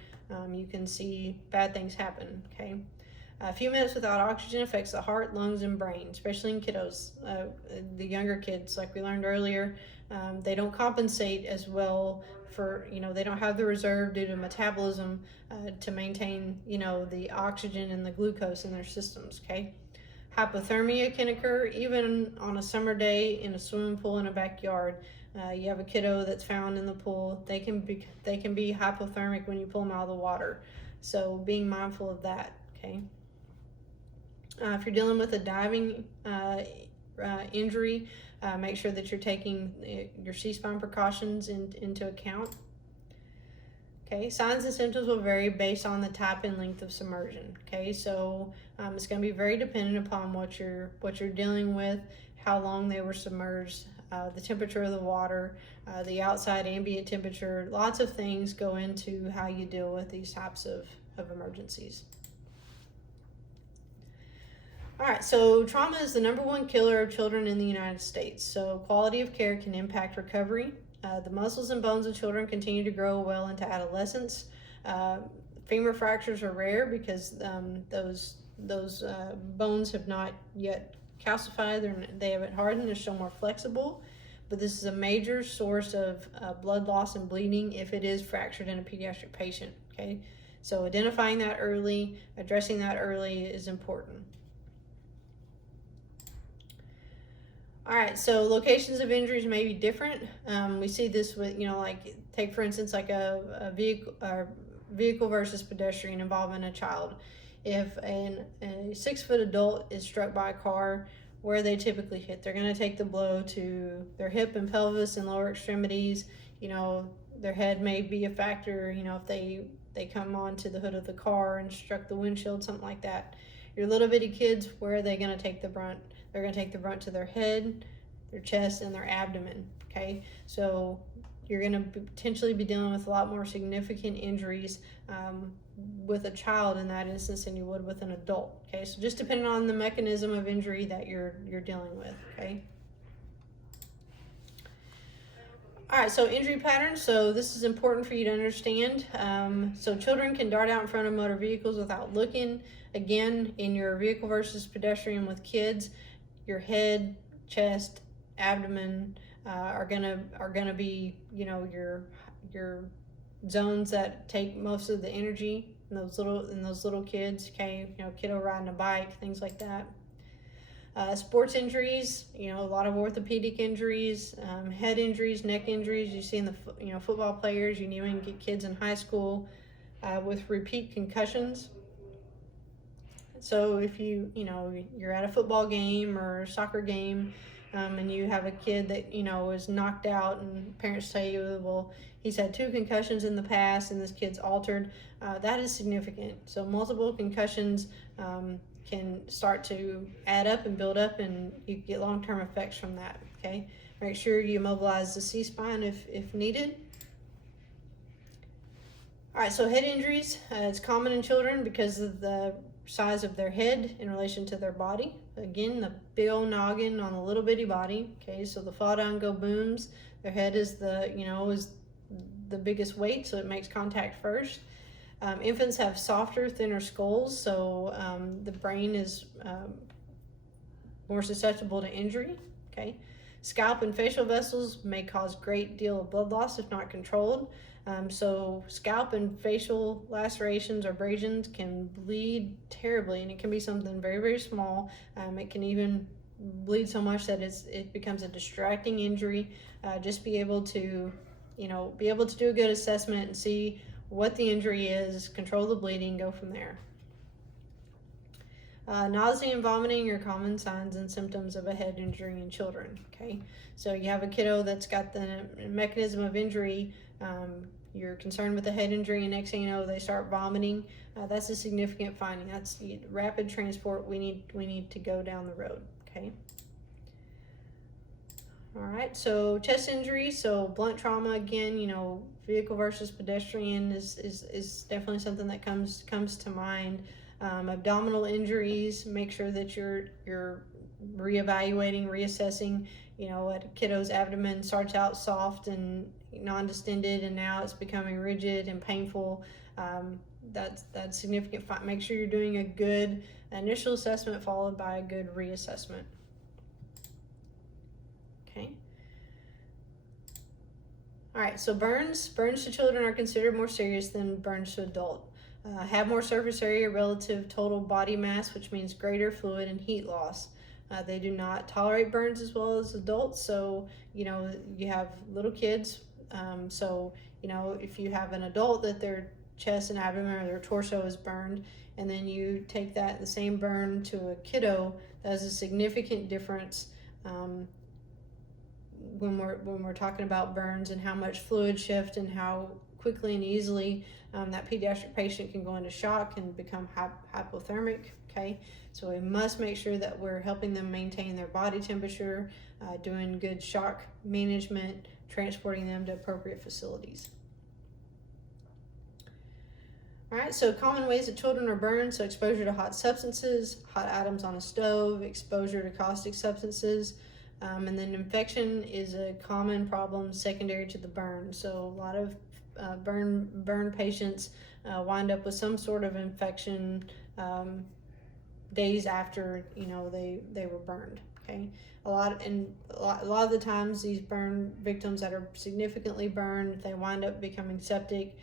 you can see bad things happen, okay? A few minutes without oxygen affects the heart, lungs, and brain, especially in kiddos. The younger kids, like we learned earlier, they don't compensate as well for, they don't have the reserve due to metabolism to maintain, the oxygen and the glucose in their systems, okay? Hypothermia can occur even on a summer day in a swimming pool in a backyard. You have a kiddo that's found in the pool. They can be hypothermic when you pull them out of the water. So being mindful of that, okay? If you're dealing with a diving injury, make sure that you're taking your C-spine precautions into account. Okay, signs and symptoms will vary based on the type and length of submersion. Okay, so it's going to be very dependent upon what you're dealing with, how long they were submerged, the temperature of the water, the outside ambient temperature. Lots of things go into how you deal with these types of emergencies. All right, so trauma is the #1 killer of children in the United States. So quality of care can impact recovery. The muscles and bones of children continue to grow well into adolescence. Femur fractures are rare because those bones have not yet calcified. They haven't hardened. They're still more flexible. But this is a major source of blood loss and bleeding if it is fractured in a pediatric patient. Okay, so identifying that early, addressing that early is important. All right, so locations of injuries may be different. We see this with, like take for instance, like a vehicle versus pedestrian involving a child. If a 6-foot adult is struck by a car, where they typically hit, they're going to take the blow to their hip and pelvis and lower extremities. Their head may be a factor. If they come onto the hood of the car and struck the windshield, something like that. Your little bitty kids, where are they going to take the brunt? They're going to take the brunt to their head, their chest, and their abdomen, okay? So you're going to potentially be dealing with a lot more significant injuries with a child in that instance than you would with an adult, okay? So just depending on the mechanism of injury that you're dealing with, okay? All right, so injury patterns. So this is important for you to understand. So children can dart out in front of motor vehicles without looking. Again, in your vehicle versus pedestrian with kids, your head, chest, abdomen are gonna be, your zones that take most of the energy in those little kids. Okay, kiddo riding a bike, things like that. Sports injuries, a lot of orthopedic injuries, head injuries, neck injuries. You see in the football players. You even get kids in high school with repeat concussions. So if you're at a football game or a soccer game, and you have a kid that is knocked out, and parents tell you, well, he's had 2 concussions in the past, and this kid's altered. That is significant. So multiple concussions can start to add up and build up, and you get long-term effects from that. Okay, make sure you mobilize the C-spine if needed. All right, so head injuries, it's common in children because of the size of their head in relation to their body. Again, the big old noggin on the little bitty body. Okay, so the fall down go booms. Their head is is the biggest weight, so it makes contact first. Infants have softer, thinner skulls, so the brain is more susceptible to injury. Okay, scalp and facial vessels may cause great deal of blood loss if not controlled. So scalp and facial lacerations or abrasions can bleed terribly, and it can be something very, very small. It can even bleed so much that it becomes a distracting injury. Just be able to do a good assessment and see what the injury is, control the bleeding, go from there. Nausea and vomiting are common signs and symptoms of a head injury in children. Okay, so you have a kiddo that's got the mechanism of injury. You're concerned with the head injury, and next thing you know, they start vomiting. That's a significant finding. That's rapid transport. We need to go down the road. Okay. All right. So chest injury. So blunt trauma again. Vehicle versus pedestrian is definitely something that comes to mind. Abdominal injuries. Make sure that you're reevaluating, reassessing you know, a kiddo's abdomen starts out soft and non-distended, and now it's becoming rigid and painful. That's significant. Make sure you're doing a good initial assessment followed by a good reassessment. Okay. All right, so burns to children are considered more serious than burns to adult. Have more surface area relative total body mass, which means greater fluid and heat loss. They do not tolerate burns as well as adults, so you know, you have little kids, so you know, if you have an adult that their chest and abdomen or their torso is burned, and then you take the same burn to a kiddo, that is a significant difference. When we're talking about burns and how much fluid shift and how quickly and easily that pediatric patient can go into shock and become hypothermic. Okay, so we must make sure that we're helping them maintain their body temperature, doing good shock management, transporting them to appropriate facilities. All right, so common ways that children are burned: so exposure to hot substances, hot items on a stove, exposure to caustic substances. And then infection is a common problem secondary to the burn. So a lot of burn patients wind up with some sort of infection days after, you know, they were burned. Okay, a lot of the times these burn victims that are significantly burned, they wind up becoming septic.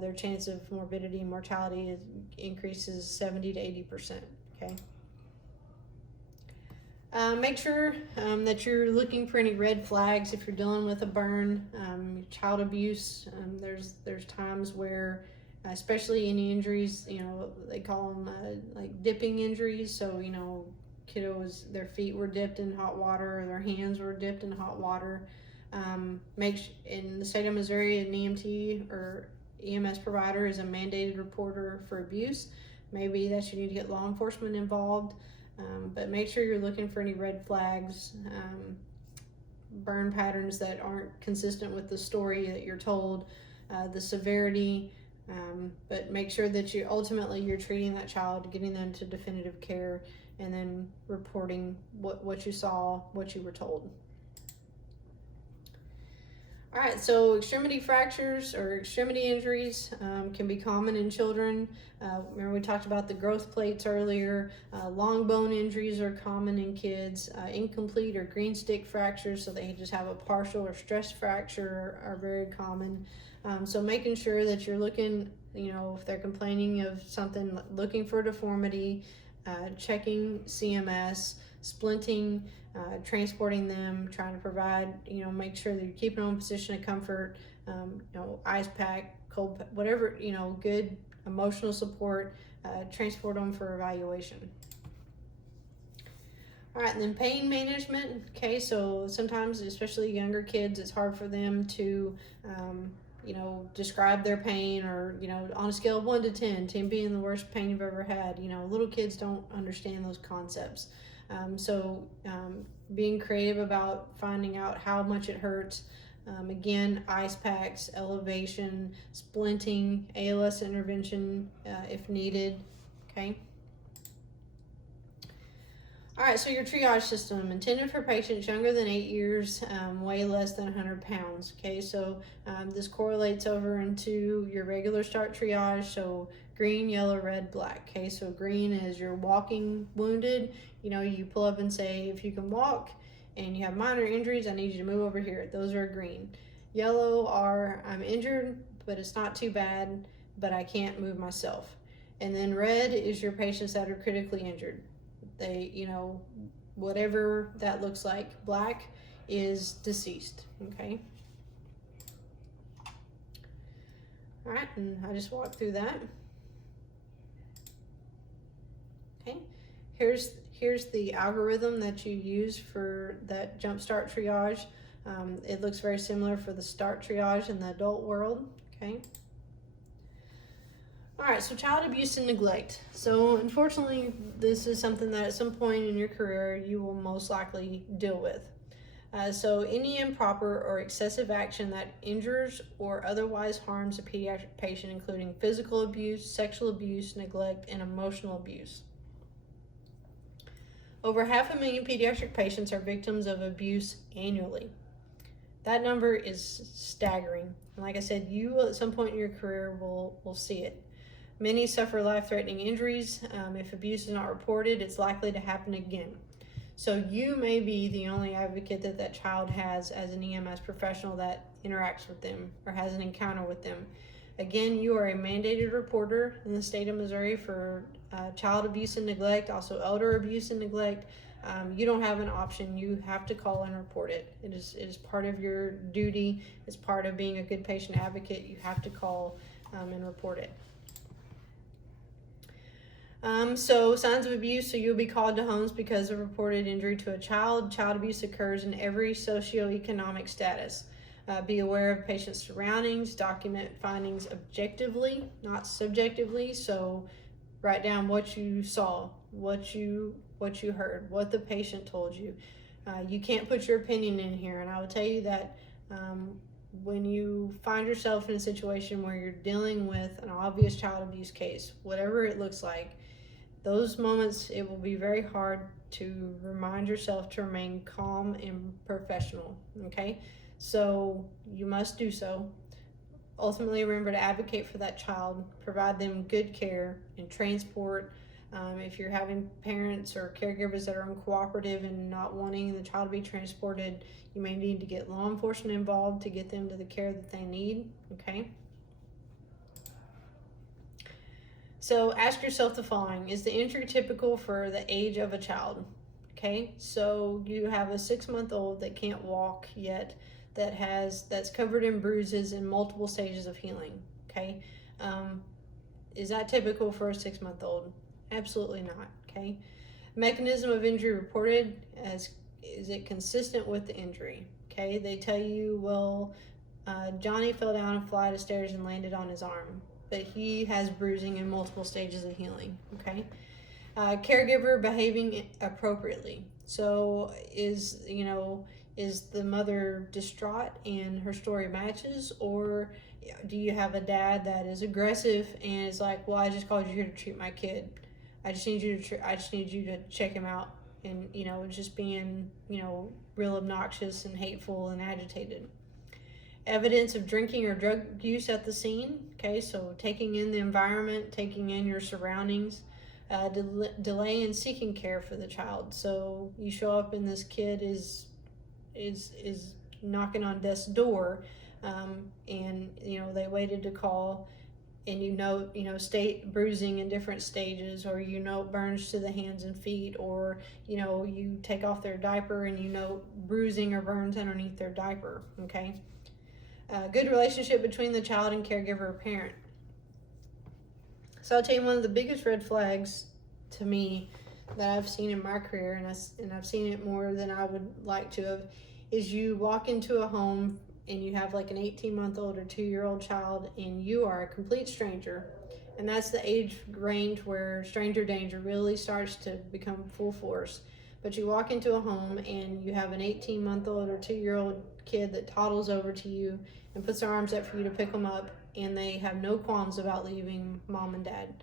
Their chance of morbidity and mortality increases 70 to 80%. Okay. Make sure that you're looking for any red flags if you're dealing with a burn. Child abuse, there's times where, especially any injuries, you know, they call them like dipping injuries. So, you know, kiddos, their feet were dipped in hot water, or their hands were dipped in hot water. In the state of Missouri, an EMT or EMS provider is a mandated reporter for abuse. Maybe that you need to get law enforcement involved. But make sure you're looking for any red flags, burn patterns that aren't consistent with the story that you're told, the severity, but make sure that you're treating that child, getting them to definitive care, and then reporting what you saw, what you were told. All right, so extremity fractures or extremity injuries can be common in children. Remember we talked about the growth plates earlier. Long bone injuries are common in kids. Incomplete or green stick fractures, so they just have a partial or stress fracture, are very common. So making sure that you're looking, you know, if they're complaining of something, looking for deformity, checking CMS, splinting, transporting them, trying to provide, you know, make sure that you're keeping them in a position of comfort, you know, ice pack, cold, whatever, you know, good emotional support, transport them for evaluation. All right, and then pain management. Okay, so sometimes, especially younger kids, it's hard for them to, you know, describe their pain, or, you know, on a scale of 1 to 10, 10 being the worst pain you've ever had. You know, little kids don't understand those concepts. Being creative about finding out how much it hurts. Again, ice packs, elevation, splinting, ALS intervention if needed. Okay. All right, so your triage system, intended for patients younger than 8 years, weigh less than 100 pounds. Okay, so this correlates over into your regular start triage. So green, yellow, red, black. Okay, so green is you're walking wounded. You know, you pull up and say, if you can walk and you have minor injuries, I need you to move over here. Those are green. Yellow are, I'm injured, but it's not too bad, but I can't move myself. And then red is your patients that are critically injured. They, you know, whatever that looks like. Black is deceased. Okay. All right, and I just walked through that. Okay, here's the algorithm that you use for that jumpstart triage. It looks very similar for the start triage in the adult world. Okay. All right, so child abuse and neglect. So unfortunately, this is something that at some point in your career you will most likely deal with. So any improper or excessive action that injures or otherwise harms a pediatric patient, including physical abuse, sexual abuse, neglect, and emotional abuse. Over 500,000 pediatric patients are victims of abuse annually. That number is staggering. And like I said, you will, at some point in your career will see it. Many suffer life-threatening injuries. If abuse is not reported, it's likely to happen again. So you may be the only advocate that that child has as an EMS professional that interacts with them or has an encounter with them. Again, you are a mandated reporter in the state of Missouri for child abuse and neglect, also elder abuse and neglect. You don't have an option. You have to call and report it. It is part of your duty. It's part of being a good patient advocate. You have to call and report it. So signs of abuse, so you'll be called to homes because of reported injury to a child. Child abuse occurs in every socioeconomic status. Be aware of patient's surroundings, document findings objectively, not subjectively. So write down what you saw, what you heard, what the patient told you. You can't put your opinion in here, and I will tell you that when you find yourself in a situation where you're dealing with an obvious child abuse case, whatever it looks like, those moments, it will be very hard to remind yourself to remain calm and professional, okay? So you must do so. Ultimately, remember to advocate for that child, provide them good care and transport. If you're having parents or caregivers that are uncooperative and not wanting the child to be transported, you may need to get law enforcement involved to get them to the care that they need, okay? So ask yourself the following: is the injury typical for the age of a child? Okay, so you have a 6-month-old that can't walk yet, that's covered in bruises and multiple stages of healing. Okay, is that typical for a 6-month-old? Absolutely not. Okay, mechanism of injury reported, as is it consistent with the injury? Okay, they tell you, well, Johnny fell down a flight of stairs and landed on his arm, but he has bruising in multiple stages of healing. Okay, caregiver behaving appropriately. So is the mother distraught and her story matches, or do you have a dad that is aggressive and is like, well, I just called you here to treat my kid. I just need you to check him out, and just being real obnoxious and hateful and agitated. Evidence of drinking or drug use at the scene. Okay, so taking in the environment, taking in your surroundings. Delay in seeking care for the child. So you show up and this kid is knocking on death's door, and they waited to call, and state bruising in different stages, or burns to the hands and feet, or you take off their diaper and bruising or burns underneath their diaper. Okay. Good relationship between the child and caregiver or parent. So I'll tell you, one of the biggest red flags to me that I've seen in my career, and I've seen it more than I would like to have, is you walk into a home and you have like an 18-month-old or 2-year-old child, and you are a complete stranger. And that's the age range where stranger danger really starts to become full force. But you walk into a home and you have an 18-month-old or 2-year-old kid that toddles over to you and puts their arms up for you to pick them up, and they have no qualms about leaving mom and dad.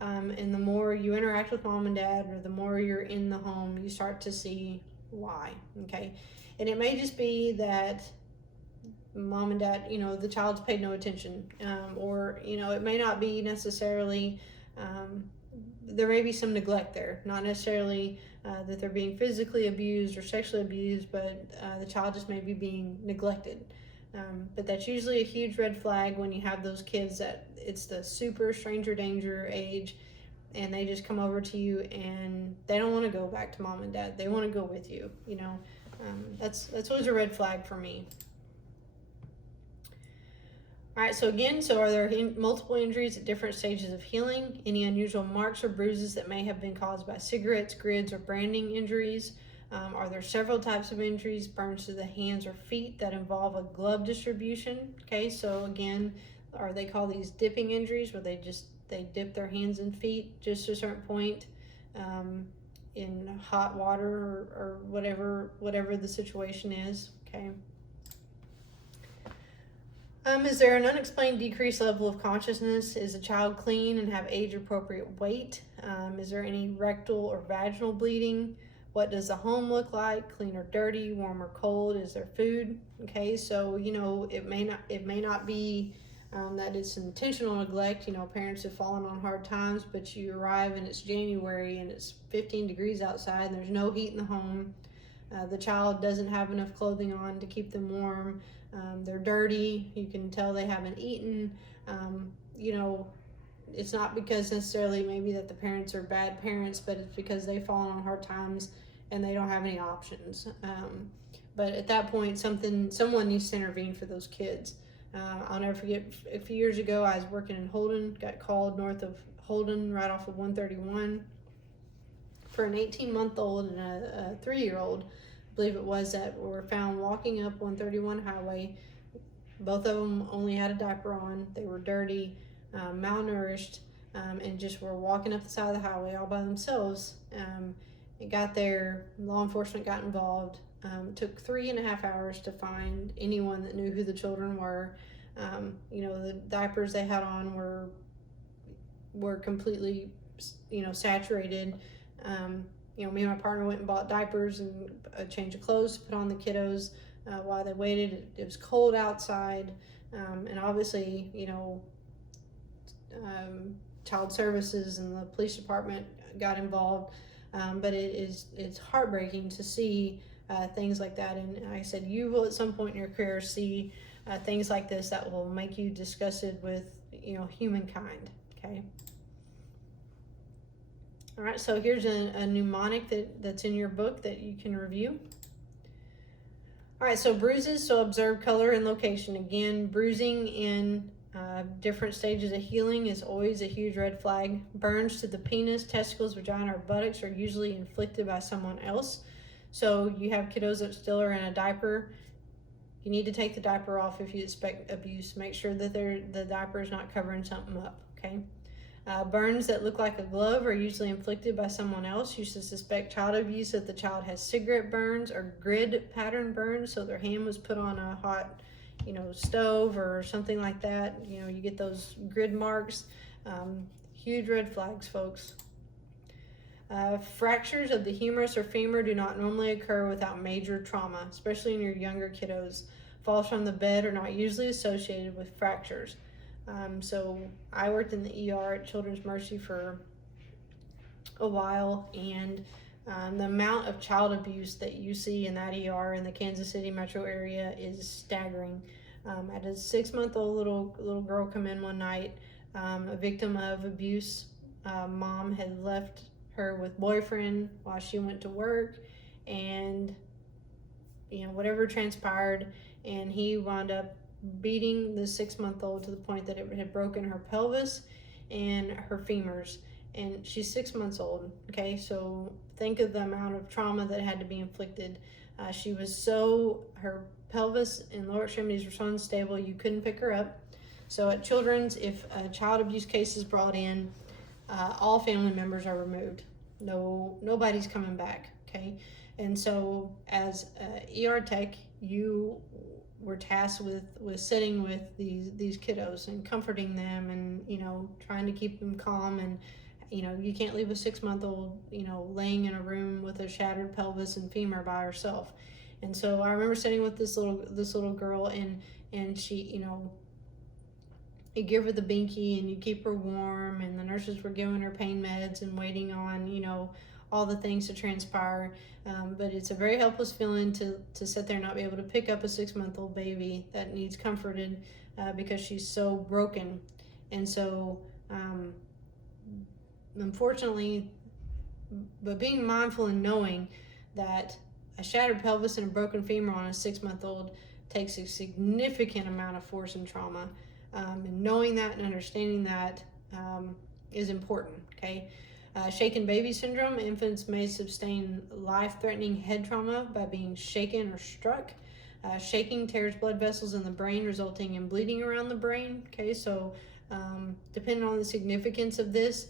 And the more you interact with mom and dad, or the more you're in the home, you start to see why. Okay, and it may just be that mom and dad, the child's paid no attention, or it may not be necessarily. There may be some neglect there, not necessarily that they're being physically abused or sexually abused, but the child just may be being neglected. But that's usually a huge red flag when you have those kids that it's the super stranger danger age, and they just come over to you and they don't want to go back to mom and dad. They want to go with you. That's always a red flag for me. All right, so are there multiple injuries at different stages of healing? Any unusual marks or bruises that may have been caused by cigarettes, grids, or branding injuries? Are there several types of injuries, burns to the hands or feet that involve a glove distribution? Okay, so again, are they called these dipping injuries, where they dip their hands and feet just to a certain point in hot water or whatever the situation is? Okay. Is there an unexplained decreased level of consciousness? Is the child clean and have age-appropriate weight? Is there any rectal or vaginal bleeding? What does the home look like? Clean or dirty, warm or cold? Is there food? Okay, so it may not be that it's intentional neglect. Parents have fallen on hard times, but you arrive and it's January and it's 15 degrees outside and there's no heat in the home. The child doesn't have enough clothing on to keep them warm. They're dirty. You can tell they haven't eaten. It's not because necessarily maybe that the parents are bad parents, but it's because they've fallen on hard times and they don't have any options. But at that point, someone needs to intervene for those kids. I'll never forget, a few years ago, I was working in Holden, got called north of Holden, right off of 131, for an 18-month-old and a 3-year-old, I believe it was, that were found walking up 131 highway. Both of them only had a diaper on. They were dirty, malnourished, and just were walking up the side of the highway all by themselves. It got there, law enforcement got involved. It took 3.5 hours to find anyone that knew who the children were. The diapers they had on were completely, saturated. Me and my partner went and bought diapers and a change of clothes to put on the kiddos while they waited. It was cold outside, and obviously, child services and the police department got involved. But it's heartbreaking to see things like that. And like I said, you will at some point in your career see things like this that will make you disgusted with humankind. Okay. All right, so here's a mnemonic that's in your book that you can review. All right, so bruises. So observe color and location. Again, bruising in different stages of healing is always a huge red flag. Burns to the penis, testicles, vagina, or buttocks are usually inflicted by someone else. So you have kiddos that still are in a diaper. You need to take the diaper off if you expect abuse. Make sure that the diaper is not covering something up, okay? Burns that look like a glove are usually inflicted by someone else. You should suspect child abuse if the child has cigarette burns or grid pattern burns, so their hand was put on a hot stove or something like that. You get those grid marks. Huge red flags, folks. Fractures of the humerus or femur do not normally occur without major trauma, especially in your younger kiddos. Falls from the bed are not usually associated with fractures. So I worked in the ER at Children's Mercy for a while, and the amount of child abuse that you see in that ER in the Kansas City metro area is staggering. I had a 6-month-old little girl come in one night, a victim of abuse. Mom had left her with boyfriend while she went to work, and whatever transpired, and he wound up beating the 6-month-old to the point that it had broken her pelvis and her femurs, and she's 6 months old. Okay, so think of the amount of trauma that had to be inflicted. Her pelvis and lower extremities were so unstable you couldn't pick her up. So at Children's, if a child abuse case is brought in, all family members are removed. Nobody's coming back. Okay, and so as ER tech, you were tasked with sitting with these kiddos and comforting them, and trying to keep them calm. And you can't leave a 6-month-old laying in a room with a shattered pelvis and femur by herself. And so I remember sitting with this little girl, and she you give her the binky and you keep her warm, and the nurses were giving her pain meds and waiting on all the things to transpire. But it's a very helpless feeling to sit there and not be able to pick up a 6-month-old baby that needs comforted because she's so broken. And so unfortunately, but being mindful and knowing that a shattered pelvis and a broken femur on a 6-month-old takes a significant amount of force and trauma. And knowing that and understanding that is important, okay? Shaken baby syndrome. Infants may sustain life-threatening head trauma by being shaken or struck. Shaking tears blood vessels in the brain, resulting in bleeding around the brain, okay? So depending on the significance of this,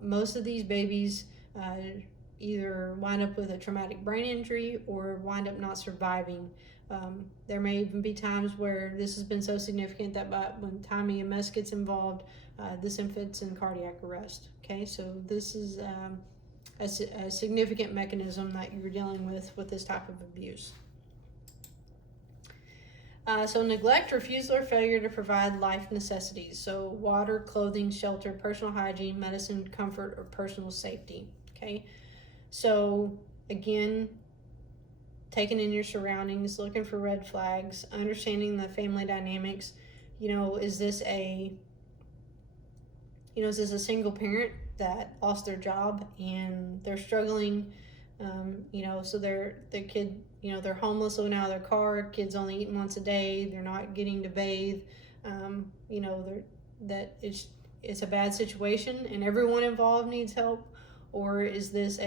most of these babies either wind up with a traumatic brain injury or wind up not surviving. There may even be times where this has been so significant that when time EMS gets involved, this infant's in cardiac arrest. Okay, so this is a significant mechanism that you're dealing with this type of abuse. So neglect, refusal, or failure to provide life necessities. So water, clothing, shelter, personal hygiene, medicine, comfort, or personal safety. Okay. So again, taking in your surroundings, looking for red flags, understanding the family dynamics. Is this a single parent that lost their job and they're struggling? So their kid, they're homeless, living out of their car. Kids only eating once a day. They're not getting to bathe. That it's a bad situation and everyone involved needs help. Or is this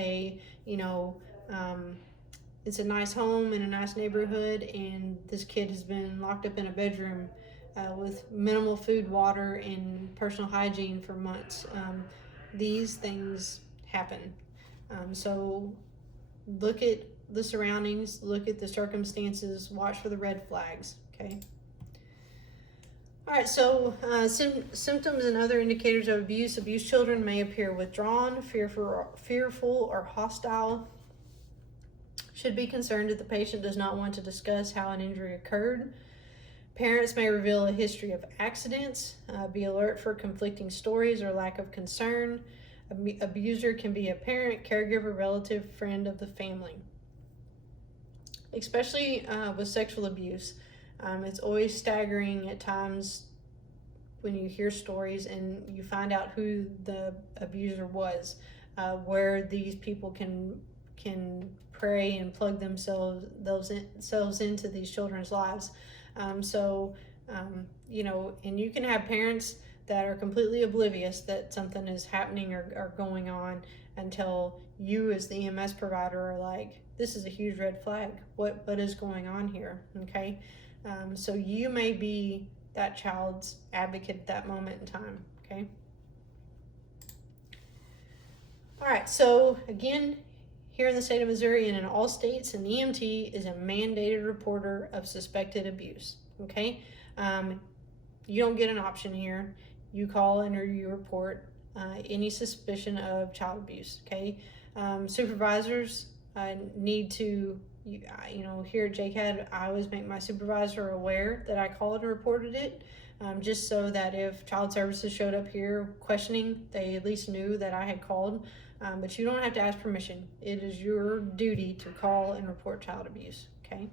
it's a nice home in a nice neighborhood and this kid has been locked up in a bedroom with minimal food, water, and personal hygiene for months. These things happen. So look at the surroundings, look at the circumstances, watch for the red flags, okay? All right, so symptoms and other indicators of abuse. Abused children may appear withdrawn, fearful, or hostile. Should be concerned if the patient does not want to discuss how an injury occurred. Parents may reveal a history of accidents, be alert for conflicting stories or lack of concern. Abuser can be a parent, caregiver, relative, friend of the family. Especially with sexual abuse, it's always staggering at times when you hear stories and you find out who the abuser was, where these people can prey and plug themselves into these children's lives. And you can have parents that are completely oblivious that something is happening or going on until you as the EMS provider are like, this is a huge red flag. What is going on here? Okay. So you may be that child's advocate at that moment in time. Okay. All right. So again, here in the state of Missouri and in all states, an EMT is a mandated reporter of suspected abuse. Okay. You don't get an option here. You call and or you report any suspicion of child abuse. Okay. Supervisors need to, here at JCAD, I always make my supervisor aware that I called and reported it, just so that if child services showed up here questioning, they at least knew that I had called. But you don't have to ask permission. It is your duty to call and report child abuse. Okay.